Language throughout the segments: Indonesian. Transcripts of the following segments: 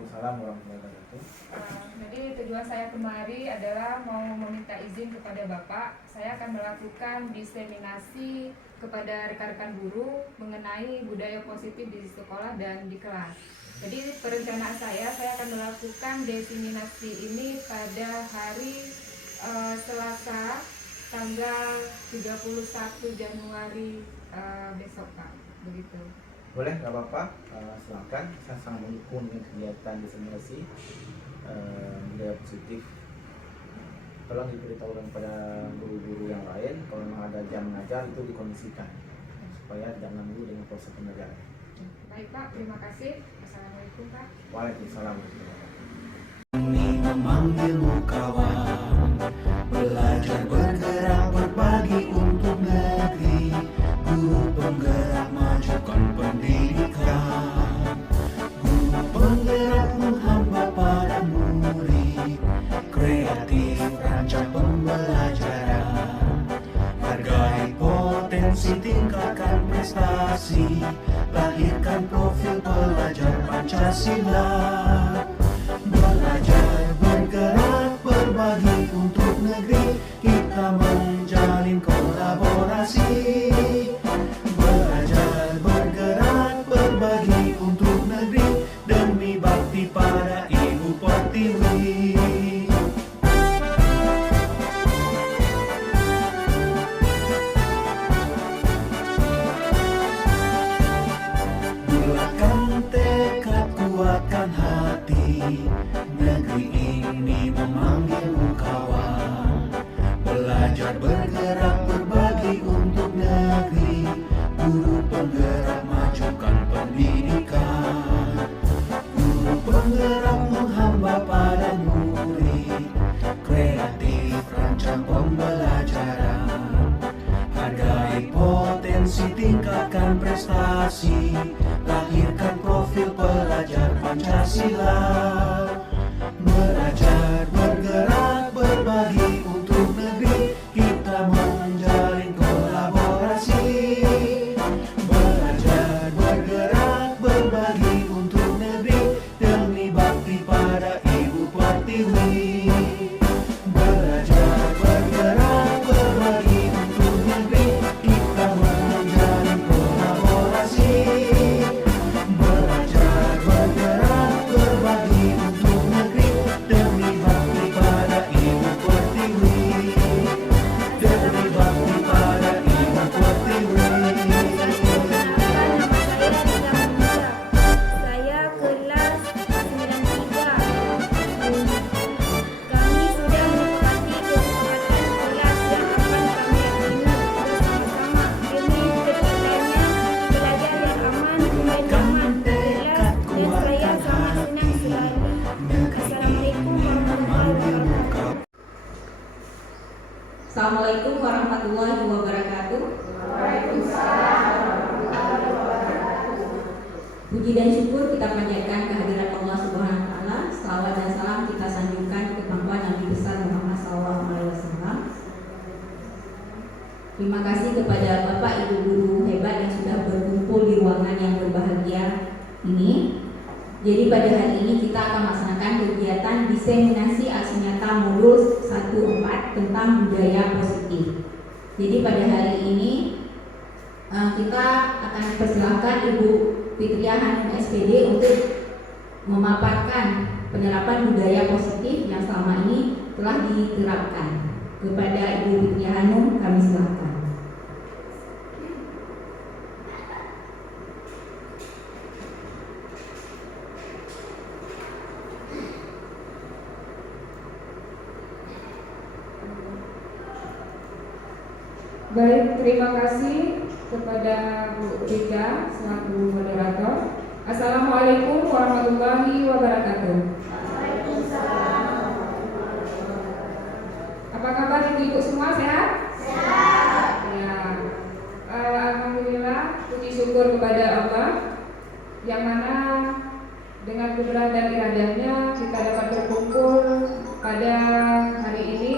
Waalaikumsalam warahmatullahi wabarakatuh. Jadi tujuan saya kemari adalah mau meminta izin kepada Bapak. Saya akan melakukan diseminasi kepada rekan-rekan guru mengenai budaya positif di sekolah dan di kelas. Jadi perencanaan saya akan melakukan diseminasi ini pada hari Selasa tanggal 31 Januari besok, Pak. Begitu. Boleh, nggak apa-apa, silakan. Saya sangat mendukung dengan kegiatan diseminasi budaya positif. Tolong diberitahukan kepada guru-guru yang lain kalau memang ada jam mengajar itu dikondisikan supaya tidak mengganggu dengan proses pembelajaran. Baik, Pak, terima kasih. Assalamualaikum, Pak. Waalaikumsalam. Ini memanggilmu kawan, belajar bergerak berbagi untuk negeri, guru penggerak majukan pendidikan, guru penggerak menghamba pada murid, kreatif rancang pembelajaran, hargai potensi tingkatkan prestasi, lahirkan profil pelajar Pancasila. Belajar bergerak berbagi untuk negeri, kita menjalin kolaborasi. Belajar bergerak berbagi untuk negeri, demi bakti pada Ibu Pertiwi. Bulatkan tekad, kuatkan hati, negeri ini memanggilmu kawan. Belajar bergerak berbagi untuk negeri, guru penggerak majukan pendidikan, guru penggerak menghamba pada murid, kreatif rancang pembelajaran, hargai potensi tingkatkan prestasi, lahirkan profil pelajar Pancasila. Belajar bergerak berbagi untuk negeri, kita menjalin kolaborasi. Belajar bergerak berbagi untuk negeri, demi bakti pada Ibu Pertiwi. Belajar bergerak berbagi untuk negeri, kita menjalin kolaborasi. Belajar bergerak berbagi untuk negeri, demi bakti pada Ibu Pertiwi. Demi bakti pada Ibu Pertiwi. Saya kelas 93. Kami sudah menepati kesepakatan kelas yang akan kami bina bersama-sama demi tercapainya belajar yang aman, nyaman, jelas, dan saya sangat senang sekali. Assalamualaikum warahmatullahi wabarakatuh. Assalamualaikum warahmatullahi wabarakatuh. Puji dan syukur kita panjatkan kehadirat Allah Subhanahu wa taala. Salawat dan salam kita sanjungkan ke pangkuan Nabi besar Muhammad SAW. Terima kasih kepada Bapak Ibu guru hebat yang sudah berkumpul di ruangan yang berbahagia ini. Jadi pada hari ini kita akan melaksanakan kegiatan diseminasi aksi nyata modul 14 tentang budaya positif. Jadi pada hari ini kita akan persilahkan Ibu Fitriah Hanum SPD untuk memaparkan penerapan budaya positif yang selama ini telah diterapkan. Kepada Ibu Fitriah Hanum kami silakan. Baik, terima kasih kepada Bu Rida selaku moderator. Assalamualaikum warahmatullahi wabarakatuh. Apa kabar ibu-ibu semua, sehat? Sehat. Ya. Alhamdulillah, puji syukur kepada Allah yang mana dengan kudrat dan iradahnya kita dapat berkumpul pada hari ini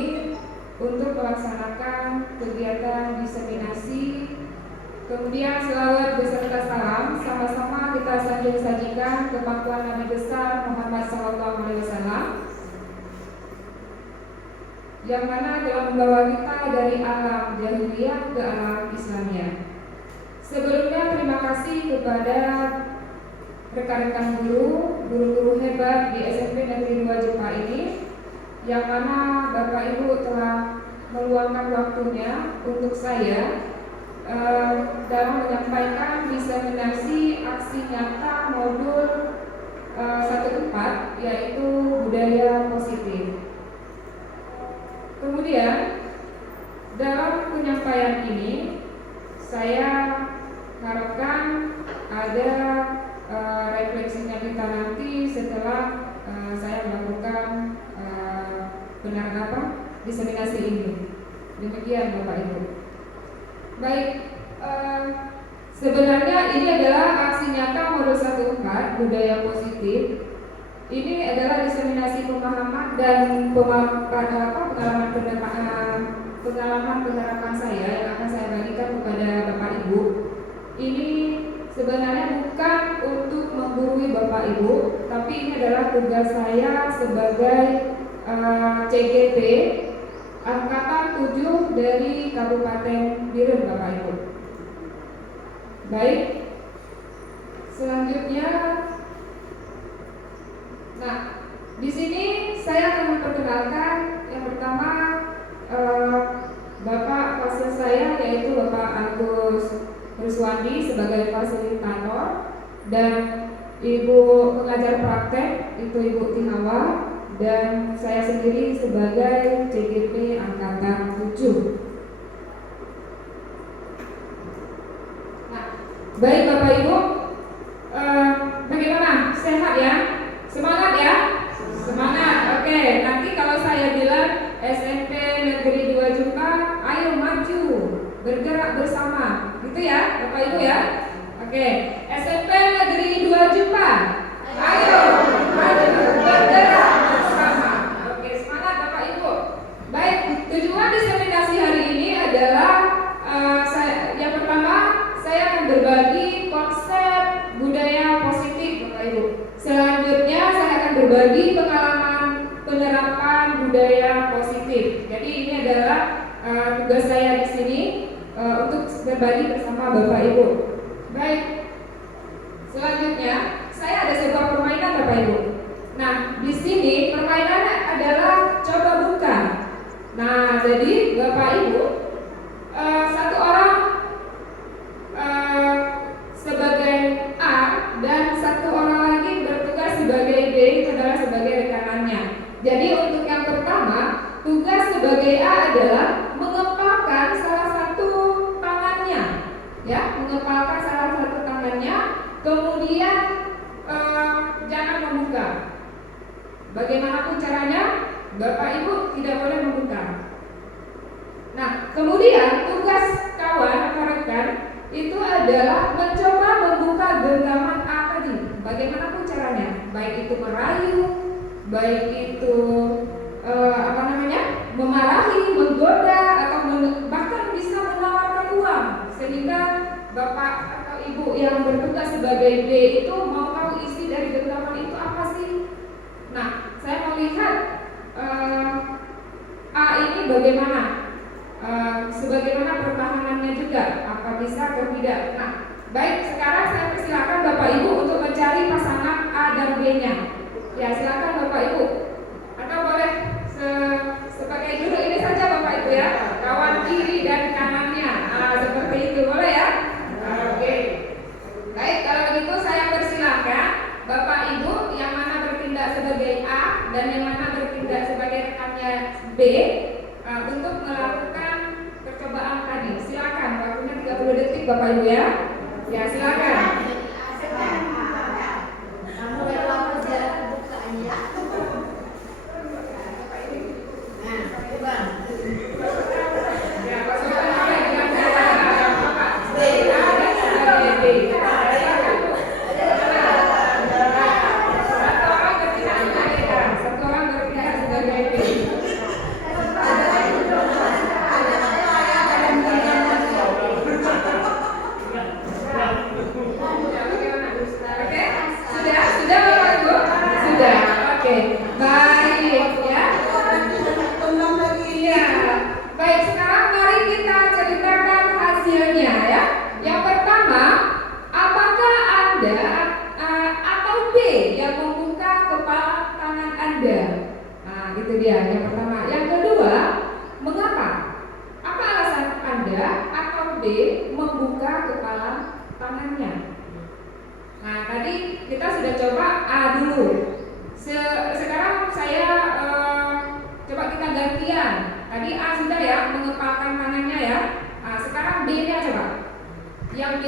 untuk melaksanakan kegiatan diseminasi, kemudian selawat beserta salam sama-sama kita sajikan ke pangkuan Nabi besar Muhammad yang mana telah membawa kita dari alam jahiliyah ke alam Islamiyah. Sebelumnya terima kasih kepada rekan-rekan guru-guru hebat di SMP Negeri 2 Jepa ini, yang mana Bapak Ibu telah meluangkan waktunya untuk saya dalam menyampaikan diseminasi aksi nyata modul 1/4, yaitu budaya positif. Kemudian dalam penyampaian ini saya harapkan ada refleksinya kita nanti setelah saya melakukan diseminasi ini. Demikian Bapak Ibu. Baik, sebenarnya ini adalah aksi nyata modul 1/4 budaya positif. Ini adalah diseminasi pemahaman dan pengalaman penerapan saya yang akan saya bagikan kepada Bapak Ibu. Ini sebenarnya bukan untuk menggurui Bapak Ibu, tapi ini adalah tugas saya sebagai CGT Angkatan 7 dari Kabupaten Biren, Bapak Ibu. Baik, selanjutnya, nah di sini saya akan memperkenalkan yang pertama Bapak fasil saya, yaitu Bapak Agus Ruswandi sebagai fasilitator, dan Ibu pengajar praktek itu Ibu Tihawa, dan saya sendiri sebagai CGP Angkatan 7. Nah, baik Bapak Ibu, bagaimana? Sehat ya? Semangat ya? Semangat. Oke, nanti kalau saya bilang SMP Negeri 2 Jepa, ayo maju, bergerak bersama, gitu ya Bapak Ibu ya? Oke, SMP Negeri 2 Jepa, ayo maju, bergerak bersama. Oke, semangat Bapak Ibu. Baik, tujuan diseminasi hari ini adalah yang pertama saya akan berbagi konsep budaya positif Bapak Ibu. Selanjutnya saya akan berbagi pengalaman penerapan budaya positif. Jadi ini adalah tugas saya di sini untuk berbagi bersama Bapak Ibu. Baik. Selanjutnya saya ada sebuah permainan Bapak Ibu. Nah, di sini permainannya adalah coba buka. Nah, jadi Bapak Ibu satu orang sebagai A dan satu orang lagi bertugas sebagai B, itu adalah sebagai rekanannya. Jadi untuk yang pertama, tugas sebagai A adalah mengepalkan salah satu tangannya, ya, mengepalkan salah satu tangannya, kemudian jangan membuka. Bagaimanapun caranya, Bapak Ibu tidak boleh membuka. Nah, kemudian tugas kawan atau rekan itu adalah mencoba membuka genggaman A tadi. Bagaimanapun caranya, baik itu merayu, baik itu memarahi, menggoda, atau bahkan bisa menawarkan uang, sehingga Bapak atau Ibu yang bertugas sebagai B itu mau tahu isi dari genggaman itu apa sih. Nah, saya mau lihat A ini bagaimana, sebagaimana pertahanannya juga, apa bisa atau tidak. Nah, baik, sekarang saya persilakan Bapak Ibu untuk mencari pasangan A dan B-nya. Ya, silakan Bapak Ibu. Atau boleh sebagai judul ini saja Bapak Ibu ya, kawan kiri dan kanannya. Seperti itu boleh ya? Oke. Baik, kalau begitu saya persilakan Bapak Ibu yang mana bertindak sebagai A dan yang mana bertindak sebagai rekannya B untuk melakukan percobaan tadi. Silakan, waktunya 30 detik Bapak Ibu ya. Ya, silakan. itu dia yang pertama. Yang kedua, mengapa? Apa alasan Anda atau B membuka kepala tangannya? Nah, tadi kita sudah coba A dulu. Sekarang saya coba kita gantian. Tadi A sudah ya, mengepalkan tangannya ya. Nah, sekarang B-nya coba. Yang B,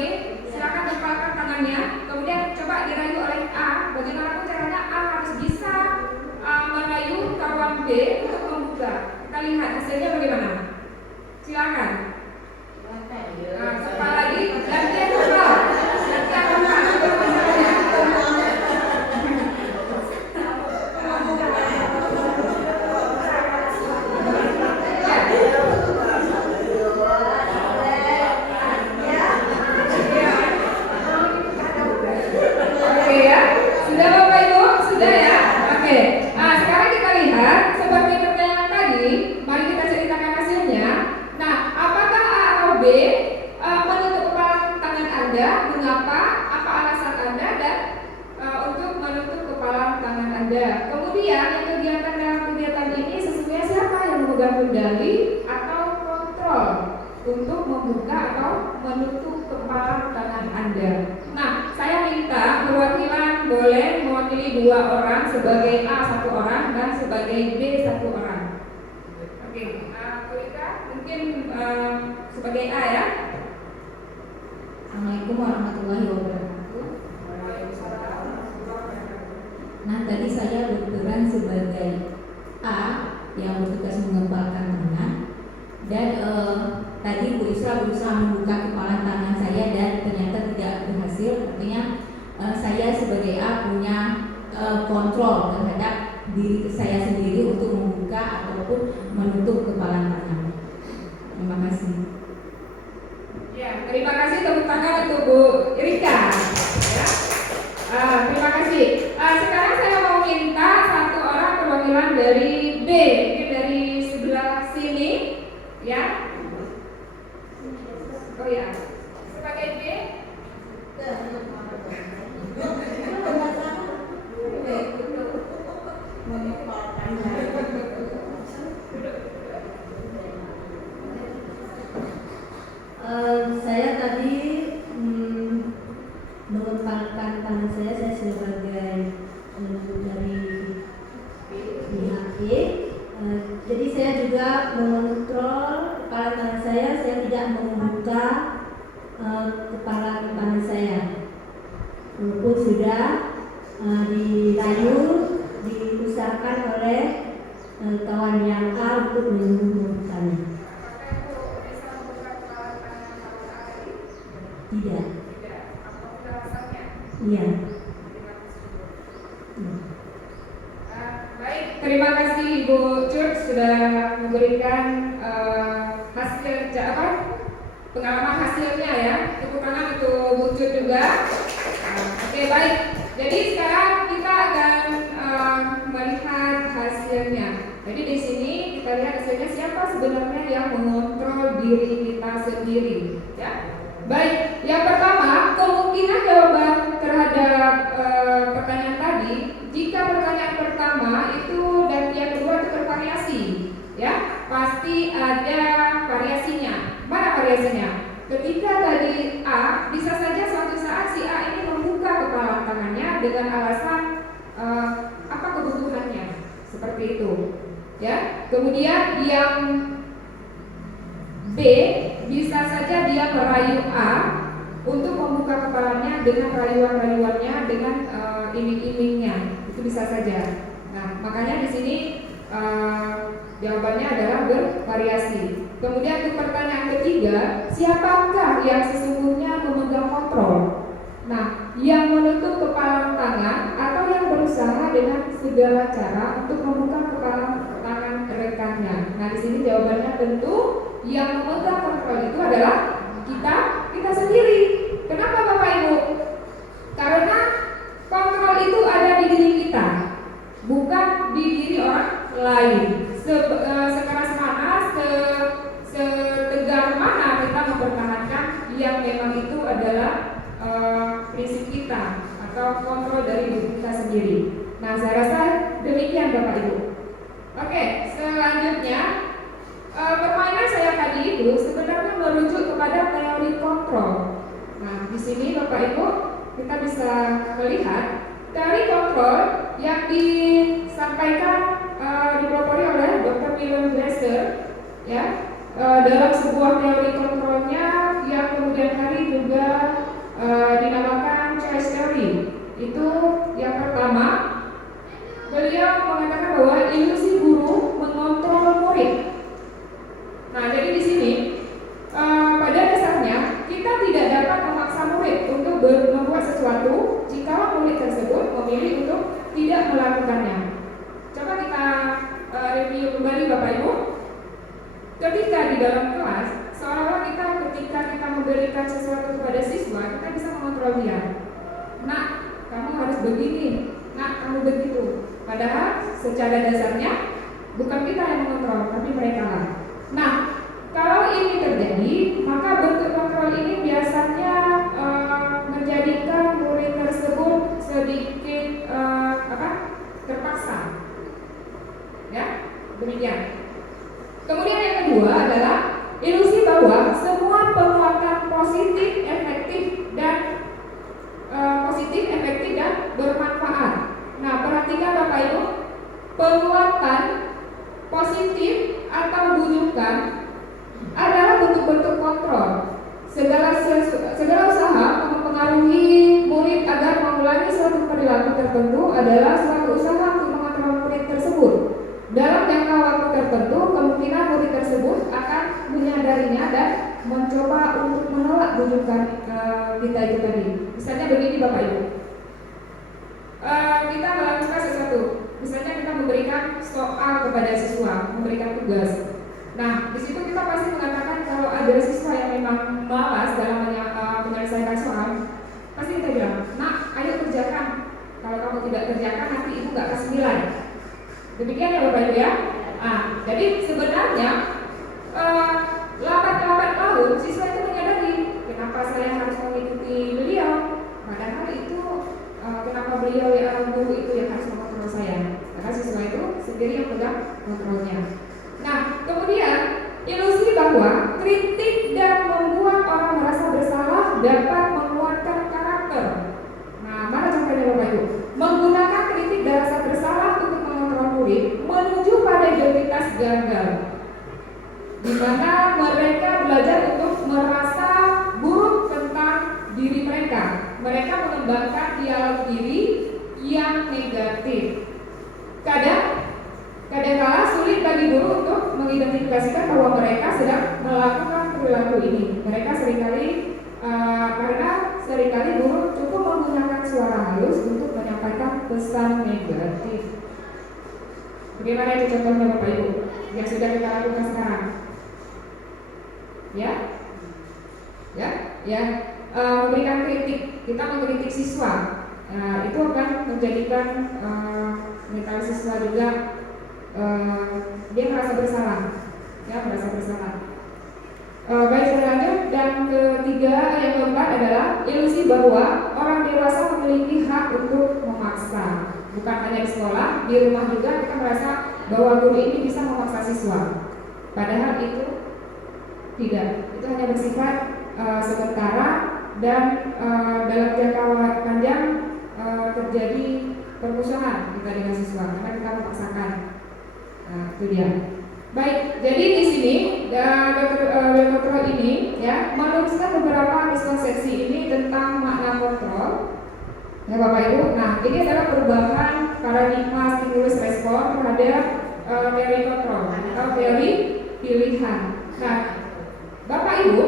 silakan kepalkan tangannya. Kemudian coba dirayu oleh A. Bagaimanapun caranya A harus bisa merayu kawan B untuk membuka. Kita lihat hasilnya bagaimana. Silakan. Nah, kepala lagi, gantian kepala. Gantian kepala. Kendali atau kontrol untuk membuka atau menutup kepala tangan Anda. Nah, saya minta perwakilan boleh mewakili 2 orang, sebagai A 1 orang dan sebagai B 1 orang. Oke, Kulika mungkin sebagai A ya. Assalamualaikum warahmatullahi wabarakatuh. Nah, tadi saya berperan sebagai A yang bertugas mengepalkan tangan, dan tadi Bu Isra berusaha membuka kepala tangan saya dan ternyata tidak berhasil. Artinya saya sebagai A punya kontrol terhadap diri saya sendiri untuk membuka ataupun menutup kepala tangan. Terima kasih. Ya, terima kasih, tepuk tangan untuk Bu Rika. Ya. Terima kasih. Sekarang saya mau minta 1 orang perwakilan dari B, mungkin dari sebelah sini, ya. Oh ya, sebagai B. Saya tadi mengepalkan tangan saya sebagai dari pihak B. Jadi saya juga mengontrol kepala tangan saya tidak membuka kepala tangan saya. Walaupun sudah dirayu, diusahakan oleh kawan yang A untuk membukanya. Tidak. Iya. Baik, terima kasih Ibu Cut sudah memberikan hasil pengalaman hasilnya ya. Tepuk tangan untuk Bu Cut juga. Oke, baik. Jadi sekarang kita akan melihat hasilnya. Jadi di sini kita lihat hasilnya siapa sebenarnya yang mengontrol diri kita sendiri, ya. Baik, yang pertama kemungkinan jawaban terhadap pertanyaan tadi, jika pertanyaan pertama itu dan yang kedua itu bervariasi, ya pasti ada variasinya. Mana variasinya? Ketika tadi A, bisa saja suatu saat si A ini membuka kepala tangannya dengan alasan apa kebutuhannya, seperti itu, ya. Kemudian yang B, bisa saja dia merayu A untuk membuka kepalanya dengan rayuan-rayuannya, dengan iming-imingnya, itu bisa saja. Nah, makanya di sini jawabannya adalah bervariasi. Kemudian untuk pertanyaan ketiga, siapakah yang sesungguhnya memegang kontrol? Nah, yang menutup kepala tangan atau yang berusaha dengan segala cara untuk membuka kepala tangan rekannya. Nah, di sini jawabannya tentu yang memegang kontrol itu adalah kita sendiri. Kenapa Bapak Ibu? Karena kontrol itu ada di diri kita, bukan di diri orang lain. Sekeras mana, setegar mana kita mempertahankan yang memang itu adalah prinsip kita atau kontrol dari diri kita sendiri. Nah, saya rasa demikian Bapak Ibu. Oke, selanjutnya permainan saya tadi itu sebenarnya merujuk kepada teori kontrol. Nah, di sini Bapak Ibu kita bisa melihat teori kontrol yang disampaikan dipelopori oleh Dr. William Glasser, ya, dalam sebuah teori kontrolnya yang kemudian hari juga dinamakan choice theory. Itu yang pertama, beliau mengatakan bahwa ilusi guru mengontrol murid. Nah, jadi di sini pada dasarnya kita tidak dapat memaksa murid untuk membuat sesuatu jika murid tersebut memilih untuk tidak melakukannya. Coba kita review kembali Bapak Ibu. Ketika di dalam kelas, seolah-olah ketika kita memberikan sesuatu kepada siswa, kita bisa mengontrol dia. Nak, kamu harus begini. Nak, kamu begitu. Padahal secara dasarnya bukan kita yang mengontrol, tapi mereka lah. Nah, kalau ini terjadi, maka bentuk kontrol ini biasanya menjadikan murid tersebut sedikit terpaksa. Ya, demikian. Kemudian yang kedua adalah ilusi bahwa semua penguatan positif, efektif dan bermanfaat. Nah, perhatikan Bapak Ibu, penguatan positif atau bujukan adalah bentuk-bentuk kontrol. Segala usaha mempengaruhi murid agar mengulangi suatu perilaku tertentu adalah suatu usaha untuk mengontrol murid tersebut. Dalam jangka waktu tertentu, kemungkinan murid tersebut akan menyadarinya dan mencoba untuk menolak bujukan kita itu tadi. Misalnya begini Bapak Ibu, kita melakukan sesuatu. Misalnya kita memberikan soal kepada siswa, memberikan tugas. Nah, di situ kita pasti mengatakan kalau ada siswa yang memang malas dalam menyelesaikan soal, pasti kita bilang, nak, ayo kerjakan. Kalau kamu tidak kerjakan, nanti ibu nggak kasih nilai. Demikian ya Bapak Ibu ya. Nah, jadi sebenarnya lambat laun siswa itu menyadari kenapa saya harus mengikuti beliau. Padahal itu kenapa beliau guru itu yang harus mengontrol saya. Karena siswa itu sendiri yang pegang kontrolnya. Nah, kemudian ilusi bahwa kritik dan membuat orang merasa bersalah dapat menguatkan karakter. Nah, mana contohnya Bapak Ibu? Menggunakan kritik dan rasa bersalah untuk mengontrol murid menuju pada identitas gagal, di mana mereka belajar untuk merasa buruk tentang diri mereka. Mereka mengembangkan dialog diri yang negatif. Kadang-kala sulit bagi guru untuk mengidentifikasikan bahwa mereka sedang melakukan perilaku ini. Mereka karena seringkali guru cukup menggunakan suara halus untuk menyampaikan pesan negatif. Bagaimana itu contohnya Bapak Ibu yang sudah kita lakukan sekarang? Memberikan kritik, kita mengkritik siswa, itu akan menjadikan mental siswa juga dia merasa bersalah, baik, saya lanjut. Dan ketiga, yang keempat adalah ilusi bahwa orang dewasa memiliki hak untuk memaksa. Bukan hanya di sekolah, di rumah juga kita merasa bahwa guru ini bisa memaksa siswa. Padahal itu tidak, itu hanya bersifat sementara dan dalam jangka panjang terjadi permusuhan kita dengan siswa karena kita memaksakan. Nah, itu dia. Baik, jadi di sini kontrol ini ya menuliskan beberapa miskonsepsi ini tentang makna kontrol. Ya Bapak Ibu, nah ini adalah perubahan paradigma stimulus respon terhadap teori kontrol atau teori pilihan. Nah, Bapak Ibu,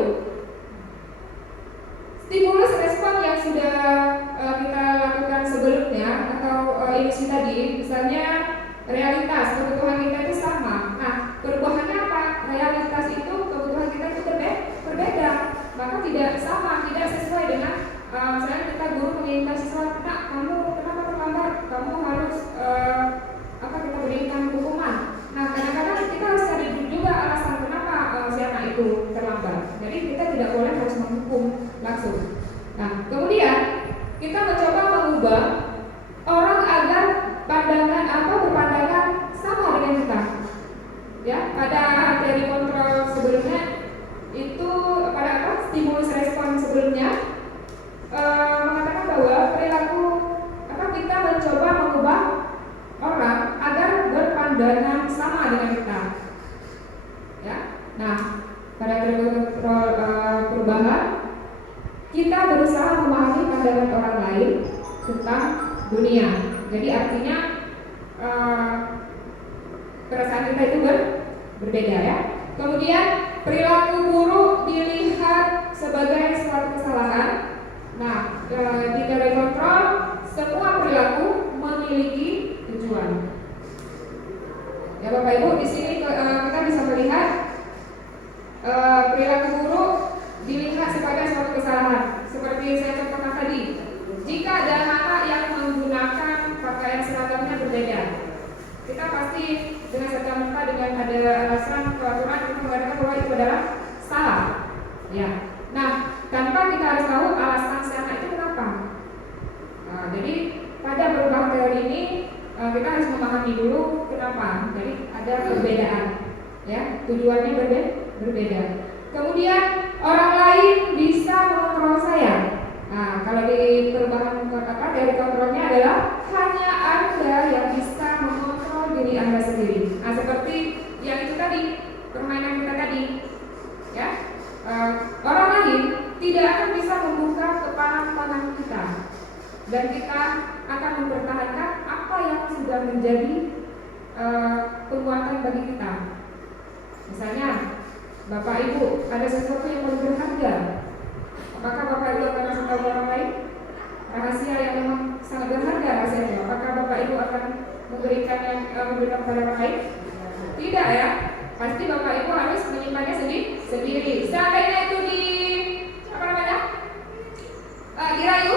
stimulus respon yang sudah kita lakukan sebelumnya atau ilusi tadi, misalnya realitas kebutuhan kita itu sama. Nah, perubahannya apa? Realitas itu kebutuhan kita itu berbeda, maka tidak sama, tidak sesuai dengan misalnya kita guru menginginkan siswa, nak, kamu kenapa terlambat? Kamu harus kita berikan hukuman. Nah, kadang-kadang kita harus cari juga alasan kenapa si anak itu terlambat. Jadi kita tidak boleh harus menghukum langsung. Nah, kemudian kita mencoba mengubah orang agar berpandangan sama dengan kita. dengan sama dengan kita. Ya. Nah, pada kontrol perubahan kita berusaha memahami pandangan orang lain tentang dunia. Jadi artinya perasaan kita itu berbeda ya. Kemudian perilaku buruk dilihat sebagai suatu kesalahan. Nah, di teori kontrol semua perilaku memiliki tujuan. Ya Bapak Ibu, di sini kita bisa melihat perilaku buruk dilihat sebagai suatu kesalahan. Seperti saya contohkan tadi, jika ada anak yang menggunakan pakaian seragamnya berbeda, kita pasti dengan serta-merta dengan ada alasan peraturan kita mengatakan bahwa itu adalah salah. Ya. Nah, tanpa kita harus tahu alasan si anak itu kenapa. Nah, jadi pada perubahan teori ini kita harus memahami dulu kenapa. Jadi ada perbedaan, ya, tujuannya berbeda. Kemudian orang lain bisa mengontrol saya. Nah, kalau di perubahan teori kontrolnya adalah hanya Anda yang bisa mengontrol diri Anda sendiri. Nah, seperti yang itu tadi, permainan kita tadi, ya. Orang lain tidak akan bisa membuka kepanan tangan kita, dan kita akan mempertahankan apa yang sudah menjadi penguatan bagi kita. Misalnya, Bapak Ibu ada sesuatu yang lebih berharga, apakah Bapak Ibu akan kasih tahu orang lain? Rahasia yang memang sangat berharga rahasianya, apakah Bapak Ibu akan memberikan kepada orang lain? Tidak ya, pasti Bapak Ibu harus menyimpannya sendiri. Seandainya itu dirayu?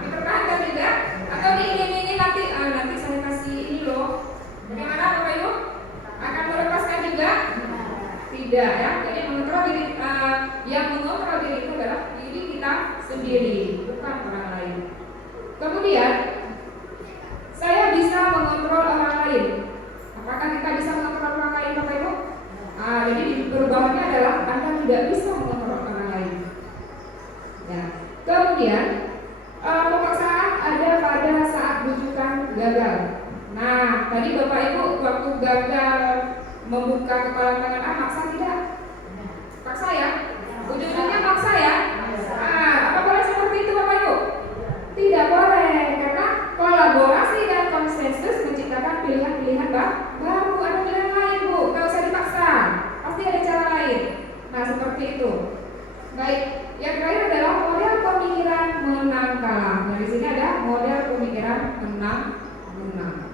Dipertahankan juga? Atau diingin-ingin nanti saya kasih ini loh. Bagaimana Bapak Ibu? Akan melepaskan juga? Tidak ya. Jadi mengontrol diri, yang mengontrol diri itu adalah diri kita sendiri, bukan orang lain. Kemudian saya bisa mengontrol orang lain. Apakah kita bisa mengontrol orang lain, Bapak Ibu? Jadi perubahannya adalah Anda tidak bisa mengontrol orang lain. Ya. Kemudian pemaksaan ada pada saat bujukan gagal. Nah, tadi Bapak Ibu waktu gagal membuka kepala tangan maksa tidak? Paksa ya? Ujung-ujungnya maksa ya? Apa boleh seperti itu Bapak Ibu? Tidak boleh, karena kolaborasi dan konsensus menciptakan pilihan-pilihan baru. Ada pilihan lain Bu, gak usah dipaksa, pasti ada cara lain. Nah, seperti itu. Baik, yang terakhir adalah model pemikiran menang kalah. Nah, di sini ada model pemikiran menang.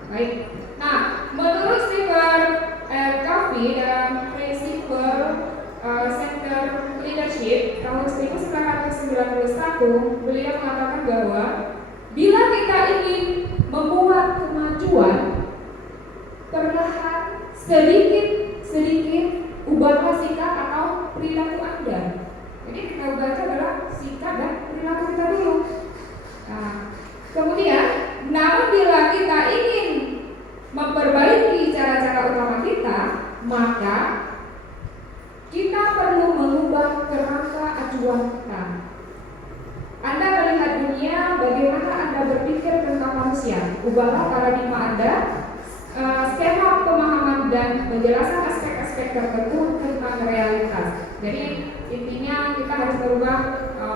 Baik. Nah, menurut Stephen R. Covey dalam Principle Center Leadership tahun 1991, beliau mengatakan bahwa bila kita ingin membuat kemajuan, perlahan sedikit ubahlah sikap atau perilaku Anda. Jadi kita ubah itu adalah sikap dan perilaku kita dulu. Nah, kemudian, namun bila kita ingin memperbaiki cara-cara utama kita, maka kita perlu mengubah kerangka acuan kita. Anda melihat dunia, bagaimana Anda berpikir tentang manusia. Ubahlah paradigma Anda, skema pemahaman dan penjelasan aspek-aspek tertentu tentang realitas. Jadi intinya kita harus merubah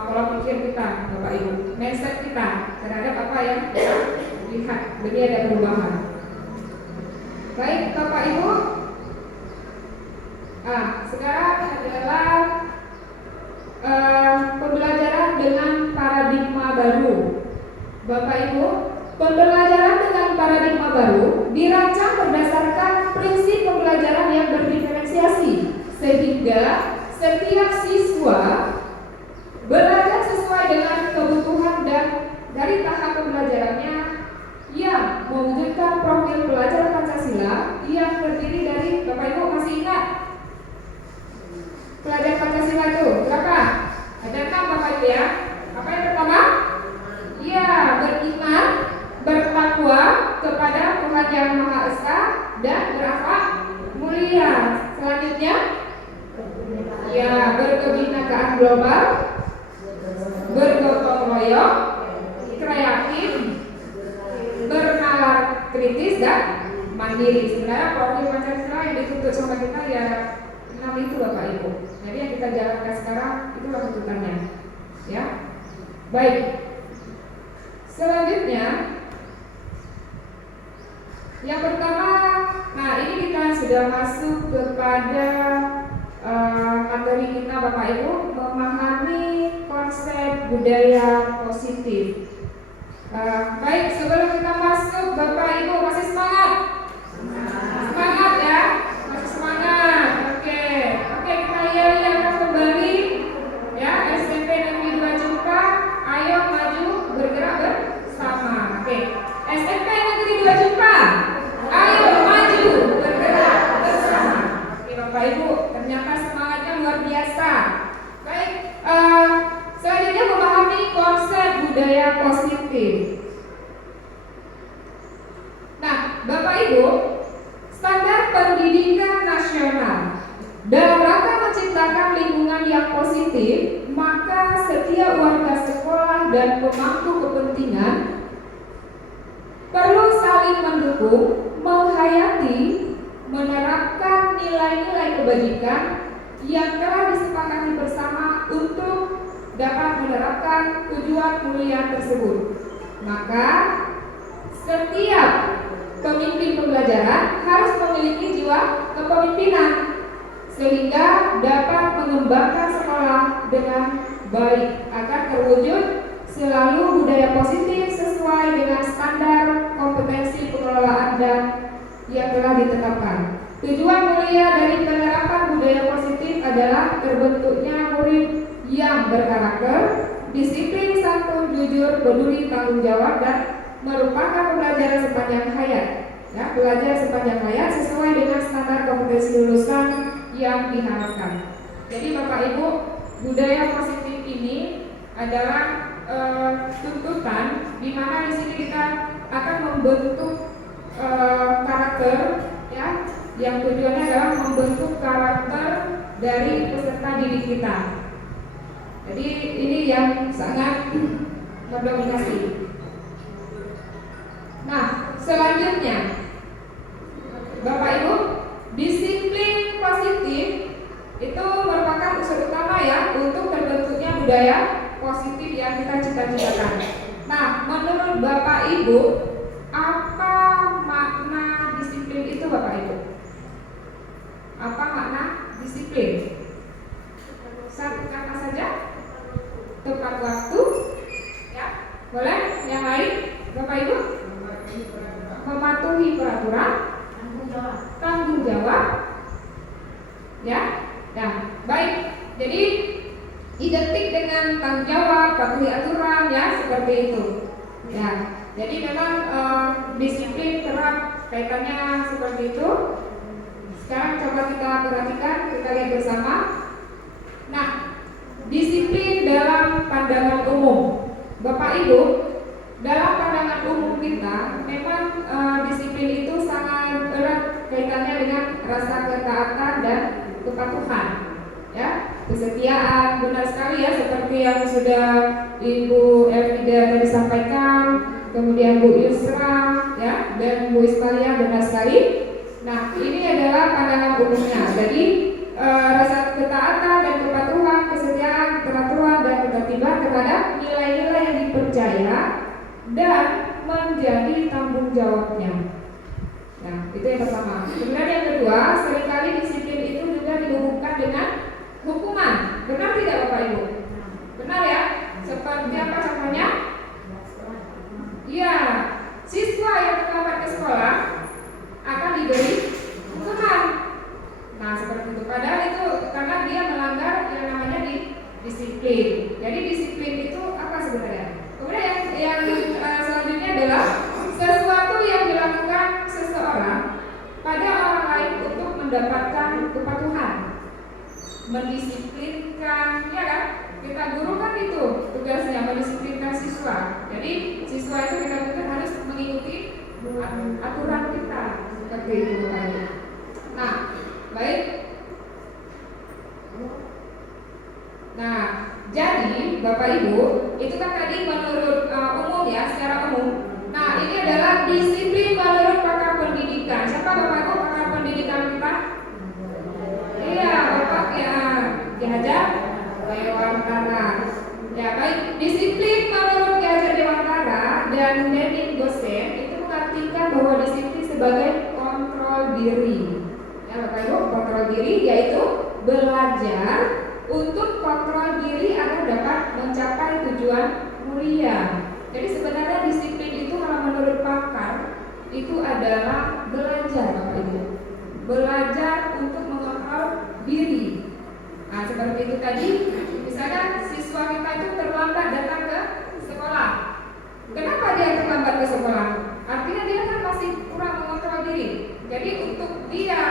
pola pikir kita, Bapak Ibu, mindset kita terhadap apa yang kita lihat. Jadi ada perubahan. Baik Bapak Ibu, sekarang adalah pembelajaran dengan paradigma baru. Bapak Ibu, pembelajaran dengan paradigma baru dirancang berdasarkan prinsip pembelajaran yang berdiferensiasi, sehingga setiap siswa belajar sesuai dengan kebutuhan dan dari tahap pembelajarannya yang mewujudkan profil pelajar Pancasila yang terdiri dari, Bapak Ibu masih ingat pelajar Pancasila itu berapa? Ada 6 Bapak Ibu ya. Apa yang pertama? Ya, beriman, bertakwa kepada Tuhan Yang Maha Esa dan berakhlak mulia. Selanjutnya, ya, berkebinekaan global, bergotong royong, kreatif, bernalar kritis dan mandiri. Sebenarnya profil Pancasila yang dituntut sama kita ya 6 itu Bapak Ibu. Jadi yang kita jalankan sekarang itulah tuntutannya. Ya. Baik. Selanjutnya yang pertama, nah ini kita sudah masuk kepada materi kita Bapak Ibu, memahami konsep budaya positif. Baik, sebelum kita masuk Bapak Ibu masih semangat? Semangat ya? Masih semangat. Oke, kita yel-yelkan kembali ya. SMP Negeri 2 Cipta, ayo maju bergerak bersama. Oke, SMP Negeri 2 Cipta, ayo maju bergerak bersama. Oke Bapak Ibu, ternyata semangatnya luar biasa. Baik, selanjutnya memahami konsep budaya positif. Nah, Bapak Ibu, standar pendidikan nasional dalam rangka menciptakan lingkungan yang positif, maka setiap warga sekolah dan pemangku kepentingan perlu saling mendukung, menghayati, menerapkan nilai-nilai kebajikan yang telah disepakati bersama untuk dapat menerapkan tujuan mulia tersebut. Maka setiap pemimpin pembelajaran harus memiliki jiwa kepemimpinan sehingga dapat mengembangkan sekolah dengan baik agar terwujud selalu budaya positif sesuai dengan standar kompetensi pengelolaan dan yang telah ditetapkan. Tujuan mulia dari penerapan budaya positif adalah terbentuknya murid yang berkarakter, disiplin, santun, jujur, peduli, tanggung jawab, dan merupakan pembelajaran sepanjang hayat. Ya, belajar sepanjang hayat sesuai dengan standar kompetensi lulusan yang diharapkan. Jadi Bapak Ibu, budaya positif ini adalah tuntutan di mana di sini kita akan membentuk karakter, ya, yang tujuannya adalah membentuk karakter dari peserta didik kita. Jadi ini yang sangat mendominasi. Nah, selanjutnya Bapak Ibu, disiplin positif itu merupakan unsur utama ya untuk terbentuknya budaya positif yang kita cita-citakan. Nah, menurut Bapak Ibu, apa makna disiplin itu Bapak Ibu? Apa makna disiplin? Satu kata saja? Tepat waktu? Ya, boleh? Yang lain, Bapak Ibu? Mematuhi peraturan, tanggung jawab, ya. Nah, baik. Jadi identik dengan tanggung jawab, patuhi aturan, ya, seperti itu. Ya, jadi memang disiplin kerap kaitannya seperti itu. Sekarang coba kita perhatikan, kita lihat bersama. Nah, disiplin dalam pandangan umum, Bapak Ibu. Dalam pandangan umum kita, memang disiplin itu sangat erat kaitannya dengan rasa ketaatan dan kepatuhan, ya, kesetiaan. Benar sekali ya, seperti yang sudah Ibu Elvida tadi sampaikan, kemudian Bu Yusra, ya, dan Bu Ismalia, benar sekali. Nah, ini adalah pandangan umumnya. Jadi rasa ketaatan dan kepatuhan, kesetiaan, keteraturan dan ketertiban terhadap nilai-nilai yang dipercaya dan menjadi tanggung jawabnya. Nah, itu yang pertama. Kemudian yang kedua, seringkali disiplin itu juga dihubungkan dengan hukuman. Benar tidak Bapak Ibu? Benar ya? Seperti apa contohnya? Iya, siswa yang terlambat ke sekolah akan diberi hukuman. Nah, seperti itu. Padahal itu karena dia melanggar yang namanya disiplin. Jadi disiplin itu apa sebenarnya? Kemudian yang selanjutnya adalah sesuatu yang dilakukan seseorang pada orang lain untuk mendapatkan kepatuhan, mendisiplinkan, ya kan? Kita guru kan itu tugasnya mendisiplinkan siswa. Jadi siswa itu kita tuntut harus mengikuti aturan kita seperti itu. Nah, baik. Nah, jadi Bapak Ibu, itu kan tadi menurut umum ya, secara umum. Nah, ini adalah disiplin menurut Ki Hajar Dewantara. Ya baik, disiplin menurut Ki Hajar Dewantara dan Denny Gosen itu mengartikan bahwa disiplin sebagai kontrol diri. Ya Bapak Ibu, kontrol diri yaitu belajar untuk kontrol diri agar dapat mencapai tujuan mulia. Jadi sebenarnya disiplin itu kalau menurut pakar itu adalah belajar Bapak Ibu. Belajar untuk mengontrol diri. Nah seperti itu tadi, misalkan siswa kita itu terlambat datang ke sekolah. Kenapa dia terlambat ke sekolah? Artinya dia kan masih kurang mengontrol diri. Jadi untuk dia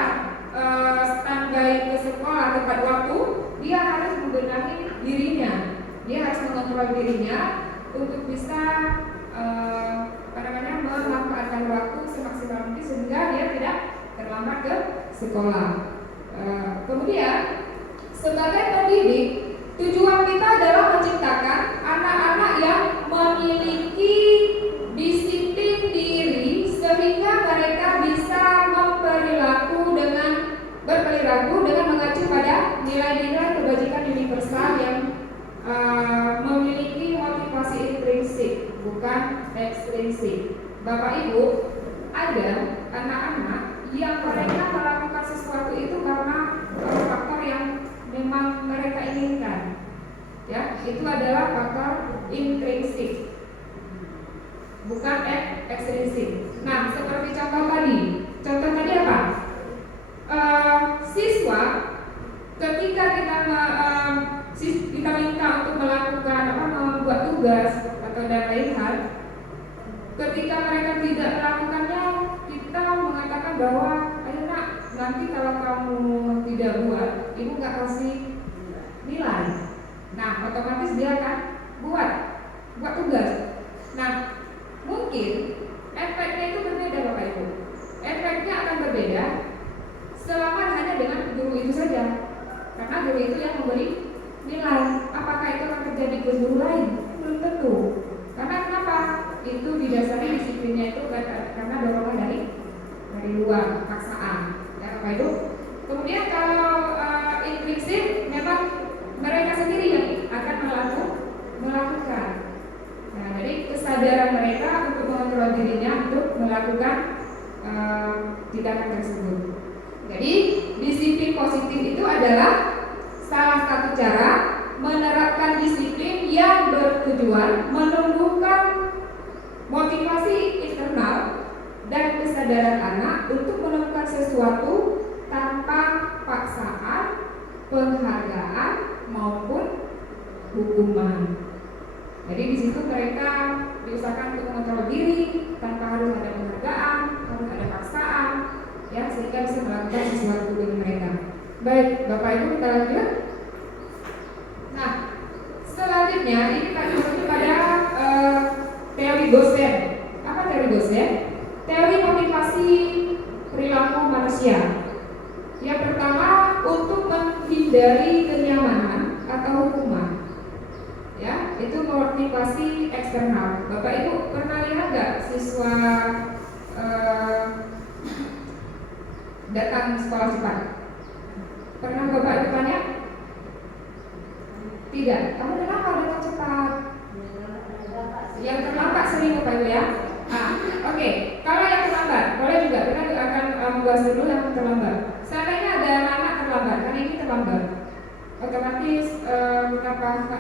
standby ke sekolah tepat waktu, dia harus membenahi dirinya. Dia harus mengontrol dirinya untuk bisa memanfaatkan waktu semaksimal mungkin sehingga dia tidak terlambat ke sekolah. Kemudian sebagai pendidik, tujuan kita adalah menciptakan anak-anak yang memiliki disiplin diri sehingga mereka bisa berperilaku dengan mengacu pada nilai-nilai kebajikan universal yang memiliki motivasi intrinsik, bukan ekstrinsik. Bapak Ibu, ada anak-anak yang mereka melakukan sesuatu itu karena faktor yang memang mereka inginkan. Ya, itu adalah faktor intrinsik, bukan ekstrinsik. Nah, seperti contoh tadi. Contoh tadi apa? Siswa ketika kita minta untuk melakukan membuat tugas atau dan lain hal, ketika mereka tidak melakukannya, kita mengatakan bahwa ayo nak, nanti kalau kamu tidak buat, ibu nggak kasih nilai. Nah, otomatis dia akan buat tugas. Nah, mungkin efeknya itu berbeda Bapak Ibu. Efeknya akan berbeda selama hanya dengan guru itu saja, karena guru itu yang memberi nilai. Apakah itu akan terjadi ke guru lain? Belum tentu. Karena kenapa? Itu didasari disiplinnya itu karena dorongan dari luar, paksaan. Ya Bapak Ibu. Kemudian kalau intrinsik, memang mereka sendiri yang akan melakukan. Nah, jadi kesadaran mereka untuk mengontrol dirinya untuk melakukan tindakan tersebut. Jadi disiplin positif itu adalah salah satu cara menerapkan disiplin yang bertujuan menumbuhkan motivasi internal dan kesadaran anak untuk menemukan sesuatu tanpa paksaan, penghargaan maupun hukuman. Jadi di situ mereka diusahakan untuk mengontrol diri tanpa harus ada penghargaan, harus ada paksaan, ya sehingga bisa melakukan sesuatu bagi mereka. Baik, Bapak Ibu kita lanjut. Nah, selanjutnya ini kami menuju pada teori Gosen. Apa teori Gosen? Teori motivasi perilaku manusia. Yang pertama, untuk menghindari kenyamanan atau hukuman. Ya, itu motivasi eksternal. Bapak Ibu pernah lihat nggak siswa datang sekolah cepat? Pernah Bapak Ibu tanya? Tidak. Kamu kenapa datang cepat? Yang terlambat sering Bapak Ibu ya. Oke. Kalau yang terlambat, boleh juga kita akan membahas dulu yang terlambat. Seandainya ada anak terlambat, karena ini terlambat, otomatis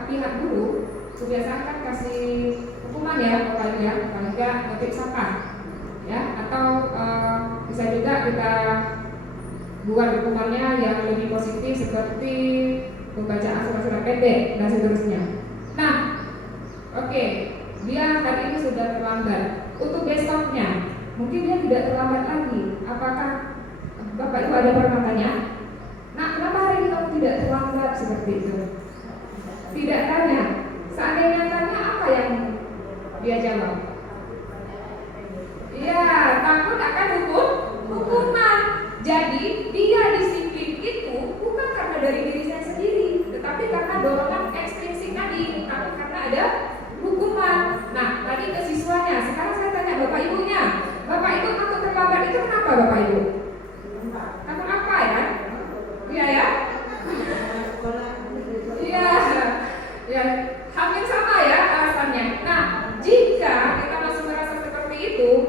pihak guru kebiasaan kasih hukuman ya Bapak Ibu ya, paling nggak ngetik sampah ya, atau bisa juga kita buat hukumannya yang lebih positif seperti pembacaan surat-surat pendek dan seterusnya. Nah, oke, dia hari ini sudah terlambat. Untuk besoknya, mungkin dia tidak terlambat lagi. Apakah Bapak Ibu ada pernah tanya? Nah, kenapa hari ini kamu tidak terlambat seperti itu? Tidak tanya. Seandainya tanya, apa yang dia jawab? Iya, takut akan hukuman. Jadi dia disiplin itu bukan karena dari diri saya sendiri, tetapi karena dorongan ekstrinsik tadi, takut karena ada hukuman. Nah, tadi ke siswanya. Sekarang saya tanya Bapak Ibunya. Bapak Ibu takut terlambat itu kenapa Bapak Ibu? Takut apa ya? Iya ya?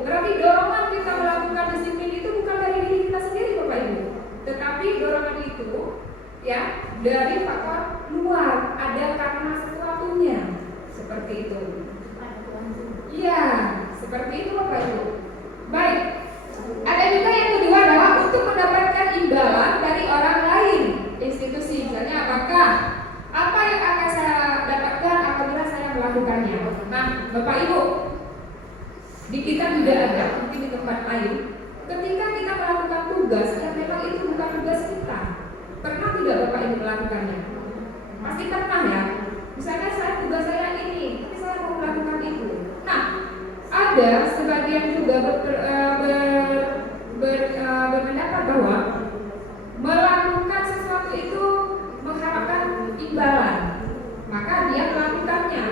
Berarti dorongan kita melakukan disiplin itu bukan dari diri kita sendiri Bapak Ibu, tetapi dorongan itu ya dari faktor luar, ada karena sesuatunya, seperti itu. Iya, seperti itu Bapak Ibu. Baik, ada juga yang kedua adalah untuk mendapatkan imbalan dari orang lain, institusi. Misalnya apakah apa yang akan saya dapatkan apabila saya melakukannya. Nah Bapak Ibu, di kita juga ada, mungkin di tempat lain, ketika kita melakukan tugas yang memang itu bukan tugas kita, pernah tidak Bapak Ibu melakukannya? Pasti pernah ya. Misalnya tugas saya ini, tapi saya mau melakukan itu. Nah, ada sebagian juga berpendapat bahwa melakukan sesuatu itu mengharapkan imbalan, maka dia melakukannya,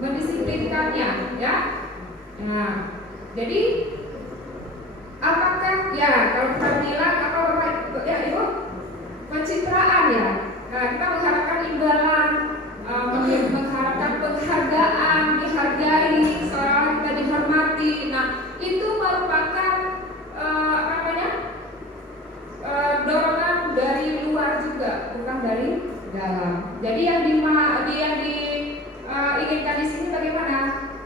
mendisiplinkannya, ya. Nah, jadi apakah ya kalau kita bilang apa Bapak ya Ibu pencitraan ya, nah, kita mengharapkan imbalan, mengharapkan penghargaan, dihargai, seorang kita dihormati. Nah, itu merupakan dorongan dari luar juga, bukan dari dalam. Jadi yang diinginkan di sini bagaimana?